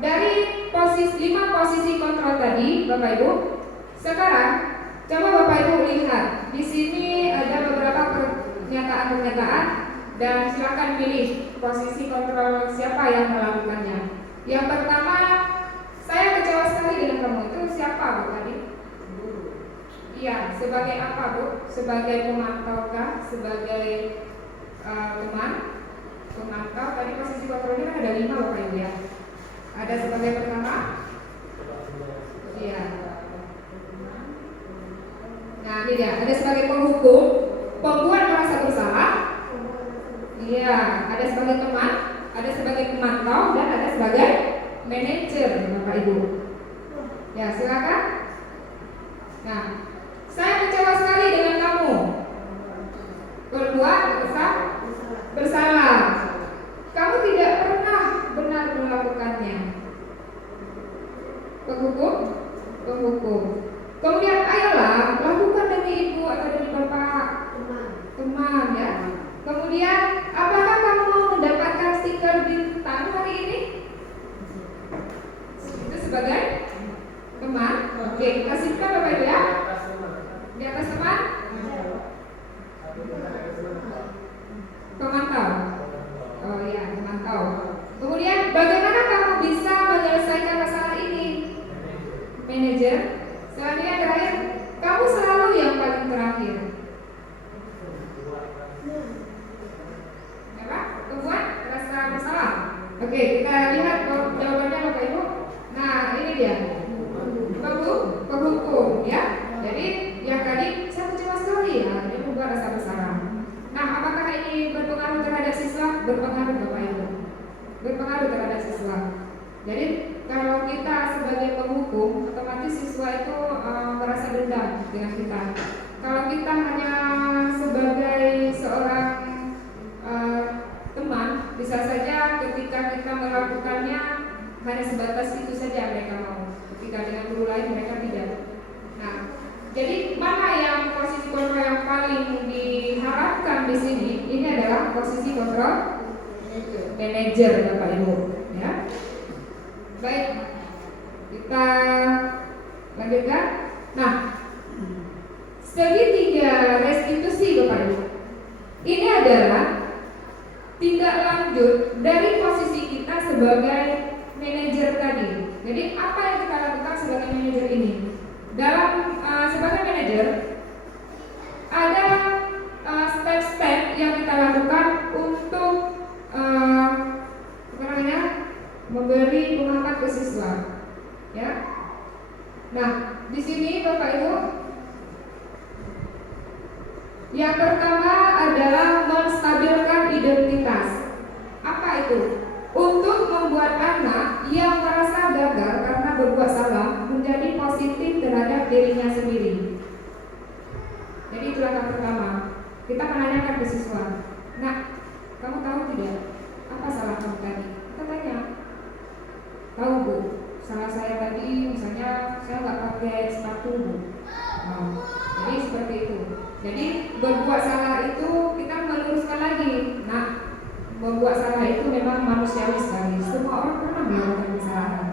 dari 5 posisi kontrol tadi, Bapak Ibu, sekarang coba Bapak Ibu lihat. Di sini ada beberapa pernyataan-pernyataan dan silakan pilih posisi kontrol siapa yang melakukannya. Yang pertama, "Saya kecewa sekali dengan kamu." Itu siapa Bu tadi? Iya, sebagai apa Bu? Sebagai pemantau kah? Sebagai teman? Pemantau, tadi posisi kontrolnya kan ada 5 Bapak Ibu ya. Ada sebagai pertama? Iya. Nah ini dia, ada sebagai penghukum, pembuat merasa bersalah. Iya, ada sebagai teman, ada sebagai pemantau, dan ada sebagai manajer Bapak Ibu. Ya silakan. Nah, saya kecewa sekali dengan kamu. Berbuat bersalah. Kamu tidak pernah benar melakukannya. Penghukum. Kemudian ayolah lakukan demi ibu atau demi bapak. Teman ya. Kemudian apakah kamu mau mendapatkan stiker bintang hari ini? Itu sebagai teman. Oke, kita simpan Bapak Ibu ya. Di atas teman. Pemantau. Oh iya, pemantau. Kemudian bagaimana kamu bisa menyelesaikan masalah ini? Manajer. Selanjutnya terakhir, kamu selalu yang paling terakhir. Apa? Pembuat rasa bersalah. Oke, kita lihat jawabannya Bapak Ibu. Nah, ini dia. Penghukum ya. Jadi yang tadi saya kecewa sekali ya, dia membuat rasa bersalah. Nah, apakah ini berpengaruh terhadap siswa? Berpengaruh Bapak Ibu. Berpengaruh terhadap siswa. Jadi kalau kita sebagai penghukum, otomatis siswa itu merasa dendam dengan kita. Kalau kita hanya sebagai seorang teman, bisa saja ketika kita melakukannya hanya sebatas itu saja mereka mau. Ketika dengan guru lain mereka tidak. Nah, jadi mana yang posisi kontrol yang paling diharapkan di sini? Ini adalah posisi kontrol manajer Bapak Ibu, ya. Baik, kita lanjutkan. Nah, segitiga restitusi Bapak Ibu, ini adalah tindak lanjut dari posisi kita sebagai manajer tadi. Jadi apa yang kita lakukan sebagai manajer ini? Dalam sebagai manajer ada step-step yang kita lakukan untuk memberi pemahaman ke siswa, ya. Nah, di sini Bapak Ibu, yang pertama adalah menstabilkan identitas. Apa itu? Untuk membuat anak yang merasa gagal karena berbuat salah menjadi positif terhadap dirinya sendiri. Jadi itu langkah pertama. Kita menanyakan ke siswa, "Nak, kamu tahu tidak apa salah kamu tadi?" Kita tanya, "Tahu Bu, salah saya tadi misalnya saya nggak pakai sepatu Bu." Jadi seperti itu. Jadi berbuat salah itu kita meluruskan lagi. Nah, membuat salah itu memang manusiawi sekali. Semua orang pernah melakukan kesalahan.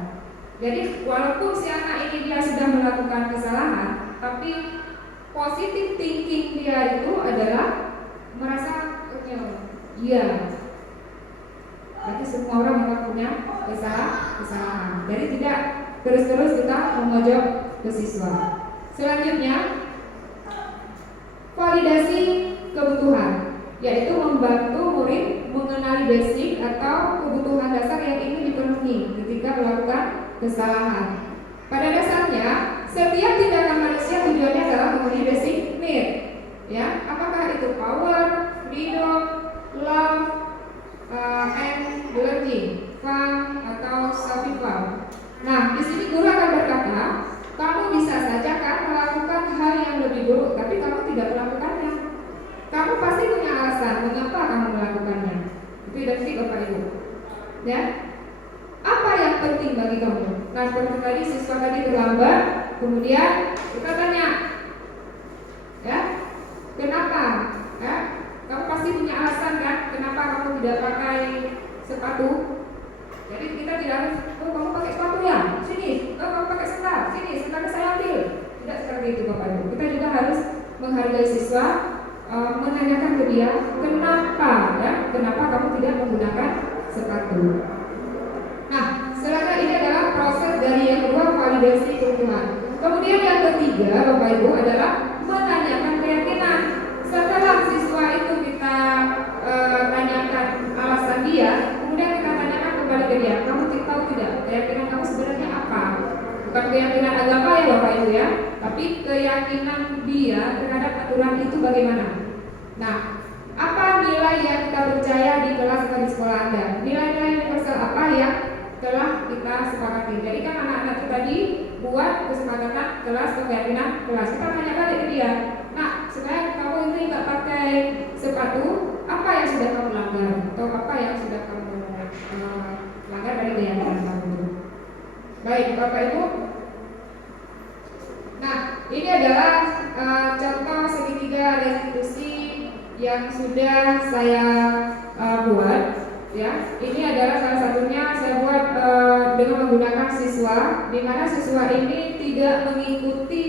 Jadi walaupun si anak ini dia sudah melakukan kesalahan, tapi positive thinking dia itu adalah merasa iya. Berarti semua orang memang punya kesalahan. Jadi tidak terus-terus kita memojok ke siswa. Selanjutnya, validasi kebutuhan, yaitu membantu murid mengenali basic atau kebutuhan dasar yang ingin dipenuhi ketika melakukan kesalahan. Pada dasarnya, setiap tindakan manusia tujuannya adalah memenuhi basic need. Ya, apakah itu power, freedom, love, and belonging, fun atau survival. Nah, di sini guru akan berkata, kamu bisa saja kan melakukan hal yang lebih buruk, tapi kamu tidak melakukannya. Kamu pasti punya alasan mengapa kamu melakukannya. Itu identik Bapak Ibu. Ya, apa yang penting bagi kamu? Nah, seperti tadi siswa tadi terlambat, kemudian kita tanya, ya, kenapa? Ya, kamu pasti punya alasan kan? Kenapa kamu tidak pakai sepatu? Jadi kita tidak harus, oh kamu pakai sepatu ya, sini. Oh kamu pakai sendal, sini. Sendalnya saya ambil. Tidak seperti itu Bapak Ibu. Kita juga harus menghargai siswa, menanyakan ke dia, kenapa? Ya, kenapa kamu tidak menggunakan sepatu? Nah, selanjutnya ini adalah proses dari yang kedua, validasi kebutuhan. Kemudian yang ketiga ketiga, Bapak Ibu, adalah menanyakan keyakinan. Setelah siswa itu kita tanyakan alasan dia, kemudian kita tanyakan kembali ke dia, kamu tahu tidak keyakinan kamu sebenarnya apa? Bukan keyakinan agama ya Bapak Ibu ya, tapi keyakinan dia terhadap aturan itu bagaimana? Nah, apa nilai yang kita percaya di kelas atau di sekolah Anda? Nilai-nilai universal apa yang telah kita sepakati? Jadi kan anak-anak itu tadi buat kesepakatan kelas atau keyakinan kelas. Kita tanya balik ke dia, nah supaya kamu ini nggak pakai sepatu, apa yang sudah kamu langgar? Atau apa yang sudah kamu langgar dari keyakinan kamu? Baik Bapak Ibu. Nah, ini adalah contoh segitiga restitusi yang sudah saya buat, ya. Ini adalah salah satunya saya buat dengan menggunakan siswa, di mana siswa ini tidak mengikuti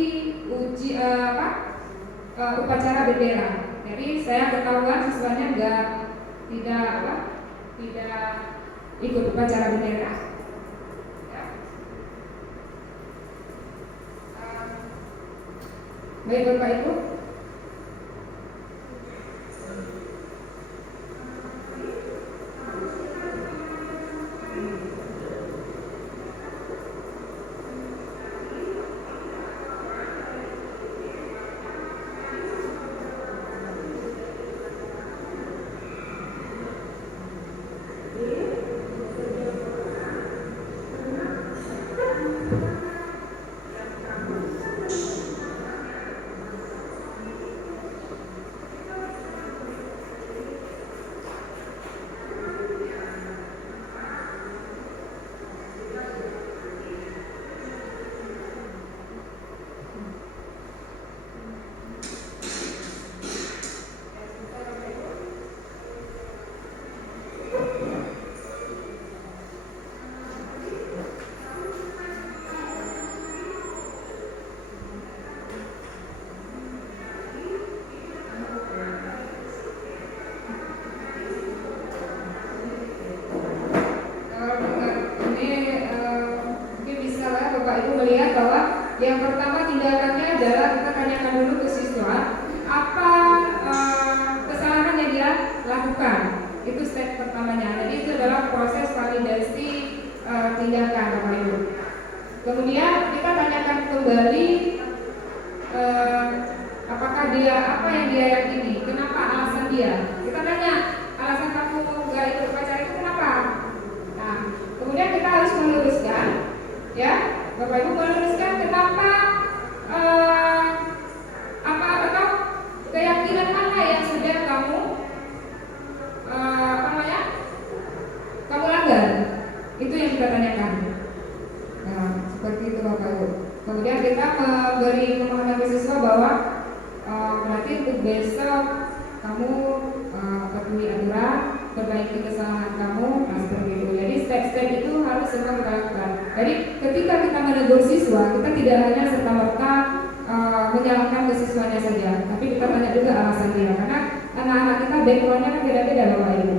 upacara bendera. Jadi saya ketahuan siswanya tidak ikut upacara bendera. Ya. Baik Bapak Ibu. Yang pertama tindakannya adalah kita tanyakan dulu ke siswa apa kesalahan yang dia lakukan. Itu step pertamanya. Jadi itu adalah proses validasi tindakan Bapak Ibu. Kemudian kita tanyakan kembali apakah dia apa yang dia yakini, kenapa alasan dia. Kita tanya alasan kamu nggak ikut upacara itu kenapa. Nah, kemudian kita harus meluruskan, ya. Bapak Ibu meluruskan kenapa atau keyakinan mana yang sudah kamu kamu langgar. Itu yang kita tanyakan. Nah, seperti itu Bapak Ibu. Kemudian kita memberi pemahaman ke siswa bahwa berarti untuk besok kamu patuhi aturan, perbaiki kesalahan kamu, nah seperti itu. Jadi step-step itu harus semua kita lakukan. Jadi ketika kita menegur siswa, kita tidak hanya serta-merta menyalahkan ke siswanya saja, tapi kita tanya juga alasan dia. Karena anak-anak kita backgroundnya kan beda-beda Bapak Ibu.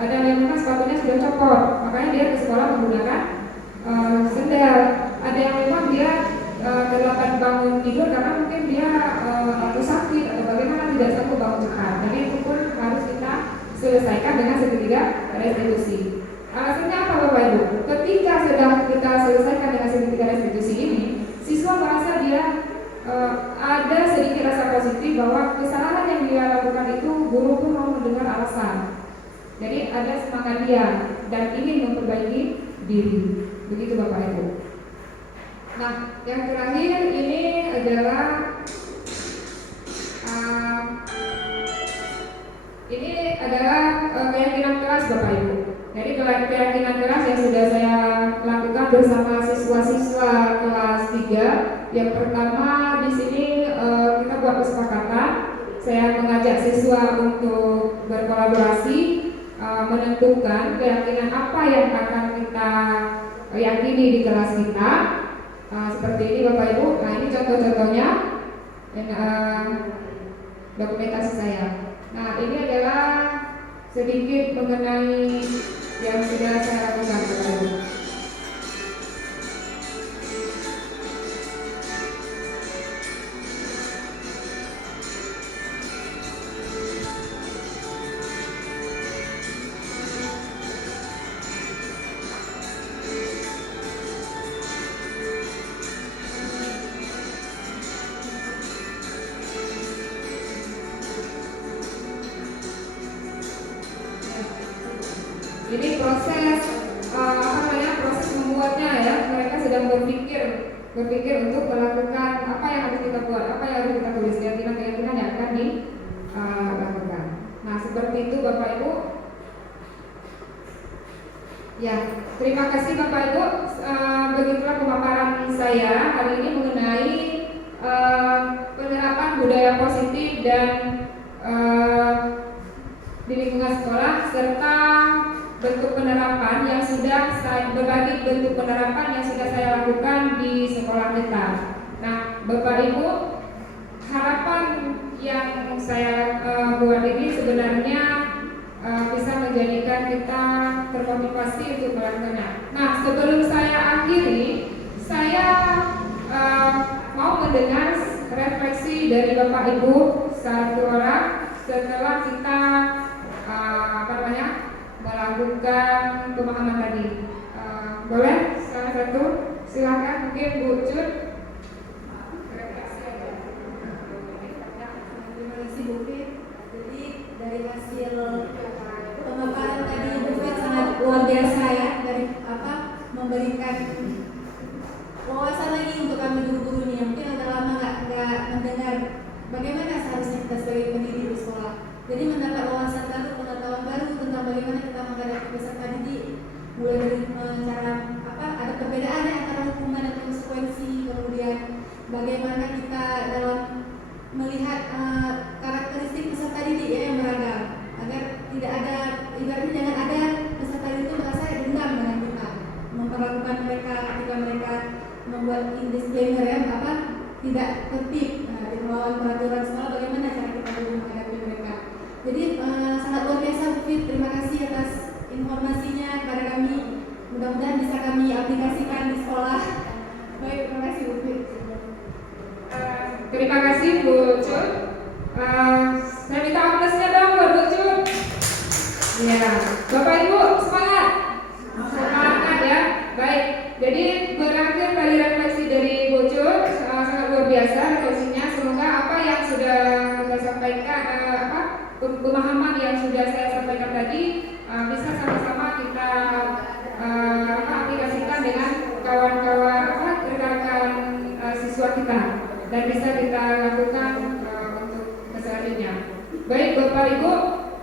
Ada yang memang sepatunya sudah copot, makanya dia ke sekolah menggunakan sendal. Ada yang memang dia terlambat bangun tidur karena mungkin dia atau sakit atau bagaimana tidak sanggup bangun cepat. Jadi itu pun harus kita selesaikan dengan segitiga restitusi. Alasannya apa Bapak Ibu? Ketika sudah kita selesaikan dengan segitiga restitusi ini, siswa merasa dia ada sedikit rasa positif bahwa kesalahan yang dia lakukan itu guru pun mau mendengar alasan. Jadi ada semangat dia dan ingin memperbaiki diri. Begitu Bapak Ibu. Nah, yang terakhir ini adalah keyakinan kelas Bapak Ibu. Jadi keyakinan kelas yang sudah saya lakukan bersama siswa-siswa kelas 3. Yang pertama di sini kita buat kesepakatan. Saya mengajak siswa untuk berkolaborasi, menentukan keyakinan apa yang akan kita yakini di kelas kita. Seperti ini Bapak Ibu. Nah, ini contoh-contohnya dokumentasi saya. Nah, ini adalah sedikit mengenai yang sudah saya lakukan Bapak Ibu. Ini proses proses membuatnya ya, mereka sedang berpikir untuk melakukan apa yang harus kita buat, apa yang harus kita tulis, keyakinan yang akan dilakukan. Nah, seperti itu Bapak Ibu. Ya, terima kasih Bapak Ibu. Begitulah pemaparan saya hari ini mengenai penerapan budaya positif dan di lingkungan sekolah, serta bentuk penerapan yang sudah berbagi bentuk penerapan yang sudah saya lakukan di sekolah kita. Nah, Bapak Ibu, harapan yang saya buat ini sebenarnya bisa menjadikan kita termotivasi untuk melakukannya. Nah, sebelum saya akhiri, saya mau mendengar refleksi dari Bapak Ibu satu orang setelah kita melakukan pemahaman tadi. Boleh? Salah satu, silakan mungkin Bu Cut. Terima kasih Bu Fit. Jadi dari hasil pemaparan tadi Bu Fit sangat luar biasa ya, dari memberikan wawasan lagi untuk kami guru-guru ini yang mungkin udah lama nggak mendengar bagaimana seharusnya kita sebagai pendidik di sekolah. Jadi mendapat wawasan baru, pengetahuan baru tentang bagaimana kita menghadapi peserta didik, mulai dari cara ada perbedaannya antara hukuman dan konsekuensi, kemudian bagaimana kita dalam melihat karakteristik peserta didik ya yang beragam, agar tidak ada, ibaratnya jangan ada peserta didik itu merasa dendam dengan kita, memperlakukan mereka ketika mereka membuat indisclaimer ya, tidak tertib, di melawan peraturan sekolah, bagaimana cara kita menghadapi mereka. Jadi sangat luar biasa Bu Fit, terima kasih atas informasinya kepada kami, mudah-mudahan bisa kami aplikasikan di sekolah. Baik, terima kasih Bu Fit. Terima kasih Bu Cut. Saya minta aplausnya dong buat Bu Cut. Ya, Bapak Ibu semangat, semangat ya. Baik, jadi berakhir tadi refleksi dari Bu Cut, sangat luar biasa refleksinya. Semoga apa yang sudah kita sampaikan, pemahaman yang sudah saya sampaikan tadi bisa sama-sama kita aplikasikan dengan kawan-kawan rekan-rekan siswa kita, dan bisa kita lakukan untuk selanjutnya. Baik Bapak Ibu,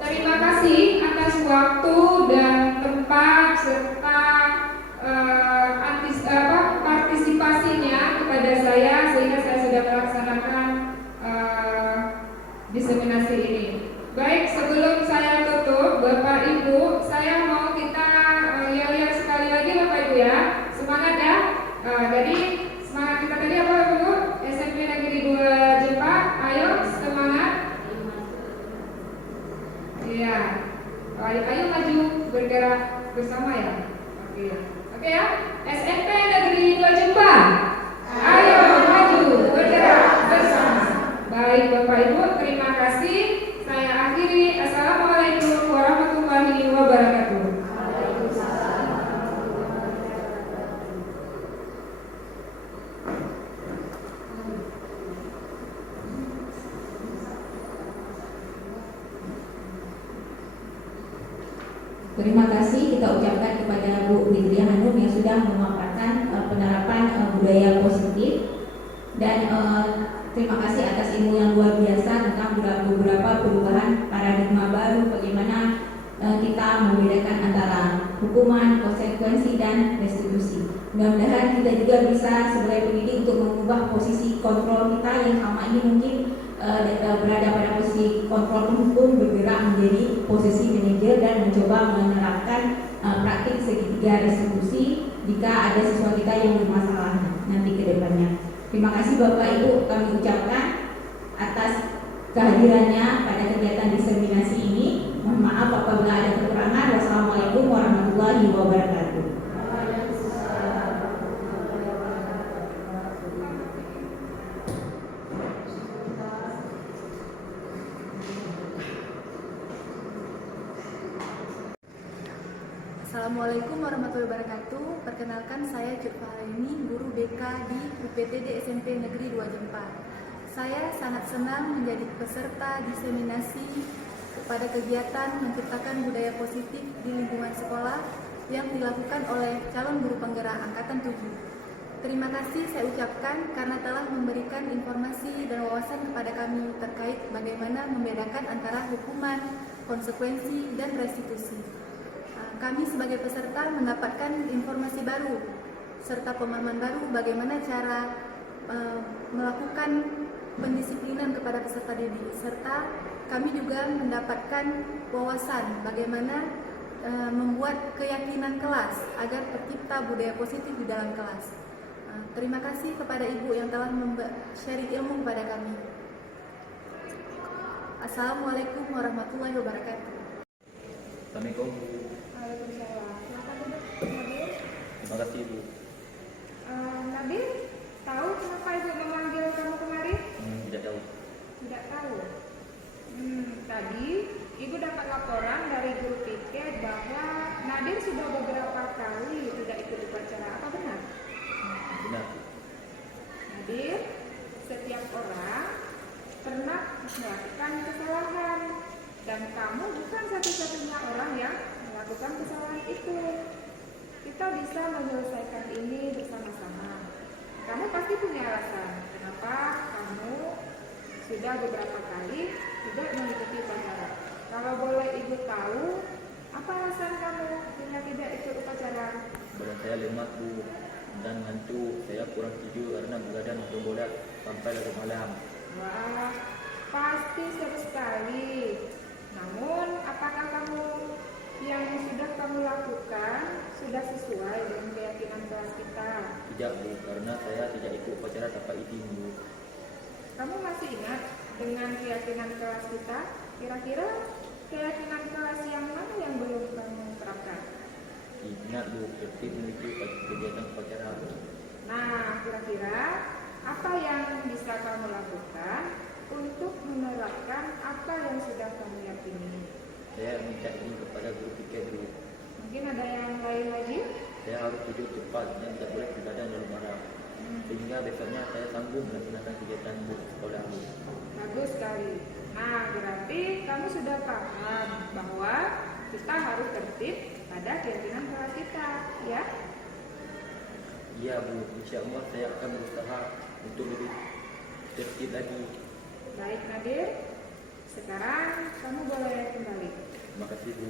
terima kasih atas waktu dan tempat serta partisipasinya kepada saya sehingga saya sudah melaksanakan diseminasi ini. Baik, sebelum saya tutup Bapak Ibu, saya mau kita yel-yel sekali lagi Bapak Ibu ya. Semangat ya. Jadi semangat kita tadi apa Ibu? SMP Negeri 2 Jempa, ayo semangat. Iya. Ayo maju bergerak bersama ya. Oke ya. SMP Negeri 2 Jempa. Ayo maju bergerak bersama. Baik Bapak Ibu, terima kasih. Saya akhiri. Assalamualaikum warahmatullahi wabarakatuh. Terima kasih kita ucapkan kepada Bu Fitria Hanum yang sudah memaparkan penerapan budaya positif, dan terima kasih atas ilmu yang luar biasa tentang beberapa perubahan paradigma baru, bagaimana kita membedakan antara hukuman, konsekuensi, dan restitusi. Mudah-mudahan kita juga bisa sebagai pendidik untuk mengubah posisi kontrol kita yang selama ini mungkin berada pada posisi kontrol hukum, bergerak menjadi posisi manajer dan mencoba menerapkan praktik segitiga restitusi jika ada siswa kita yang bermasalah nanti ke depannya. Terima kasih Bapak Ibu kami ucapkan atas kehadirannya pada kegiatan diseminasi ini. Mohon maaf apabila ada kekurangan. Wassalamualaikum warahmatullahi wabarakatuh. Assalamualaikum warahmatullahi wabarakatuh. Perkenalkan saya Cut Fahreni, guru BK di UPTD SMP Negeri 2 Jempa. Saya sangat senang menjadi peserta diseminasi kepada kegiatan menciptakan budaya positif di lingkungan sekolah yang dilakukan oleh calon guru penggerak Angkatan 7. Terima kasih saya ucapkan karena telah memberikan informasi dan wawasan kepada kami terkait bagaimana membedakan antara hukuman, konsekuensi, dan restitusi. Kami sebagai peserta mendapatkan informasi baru serta pemahaman baru bagaimana cara melakukan pendisiplinan kepada peserta didik, serta kami juga mendapatkan wawasan bagaimana membuat keyakinan kelas agar tercipta budaya positif di dalam kelas. Terima kasih kepada Ibu yang telah sharing ilmu kepada kami. Assalamualaikum warahmatullahi wabarakatuh. Assalamualaikum. Waalaikumsalam. Silakan duduk, Nabil. Terima kasih Bu. Nabil, tahu kenapa Ibu memanggil kamu kemari? Tidak tahu. Tidak tahu. Tadi Ibu dapat laporan dari guru piket bahwa Nadir sudah beberapa kali tidak ikut upacara. Apa benar? Benar. Nadir, setiap orang pernah melakukan kesalahan dan kamu bukan satu-satunya orang yang melakukan kesalahan itu. Kita bisa menyelesaikan ini bersama-sama. Kamu pasti punya alasan kenapa kamu sudah beberapa kali tidak mengikuti upacara. Kalau boleh Ibu tahu, apa alasan kamu tidak ikut upacara? Badan saya lemah Bu dan ngantuk. Saya kurang tidur karena begadang atau bolak sampai larut malam. Wah, pasti seru sekali. Namun, apakah kamu yang sudah kamu lakukan sudah sesuai dengan keyakinan kelas kita? Tidak Bu, karena saya tidak ikut upacara tanpa izin Bu. Kamu masih ingat dengan keyakinan kelas kita? Kira-kira keyakinan kelas yang mana yang belum kamu terapkan? Ingat Bu, tertib menuju kegiatan upacara. Nah, kira-kira apa yang bisa kamu lakukan untuk menerapkan apa yang sudah kamu yakini? Saya minta izin kepada guru piket Bu. Mungkin ada yang lain lagi? Saya harus tidur cepat dan tidak boleh begadang dalam malam. Sehingga besoknya saya sanggup melaksanakan kegiatan Bu sekolah Bu. Bagus sekali. Nah, berarti kamu sudah paham bahwa kita harus tertib pada keyakinan kelas kita, ya? Iya Bu, insya Allah saya akan berusaha untuk lebih tertib lagi. Baik Nadir, sekarang kamu boleh kembali. Terima kasih Bu.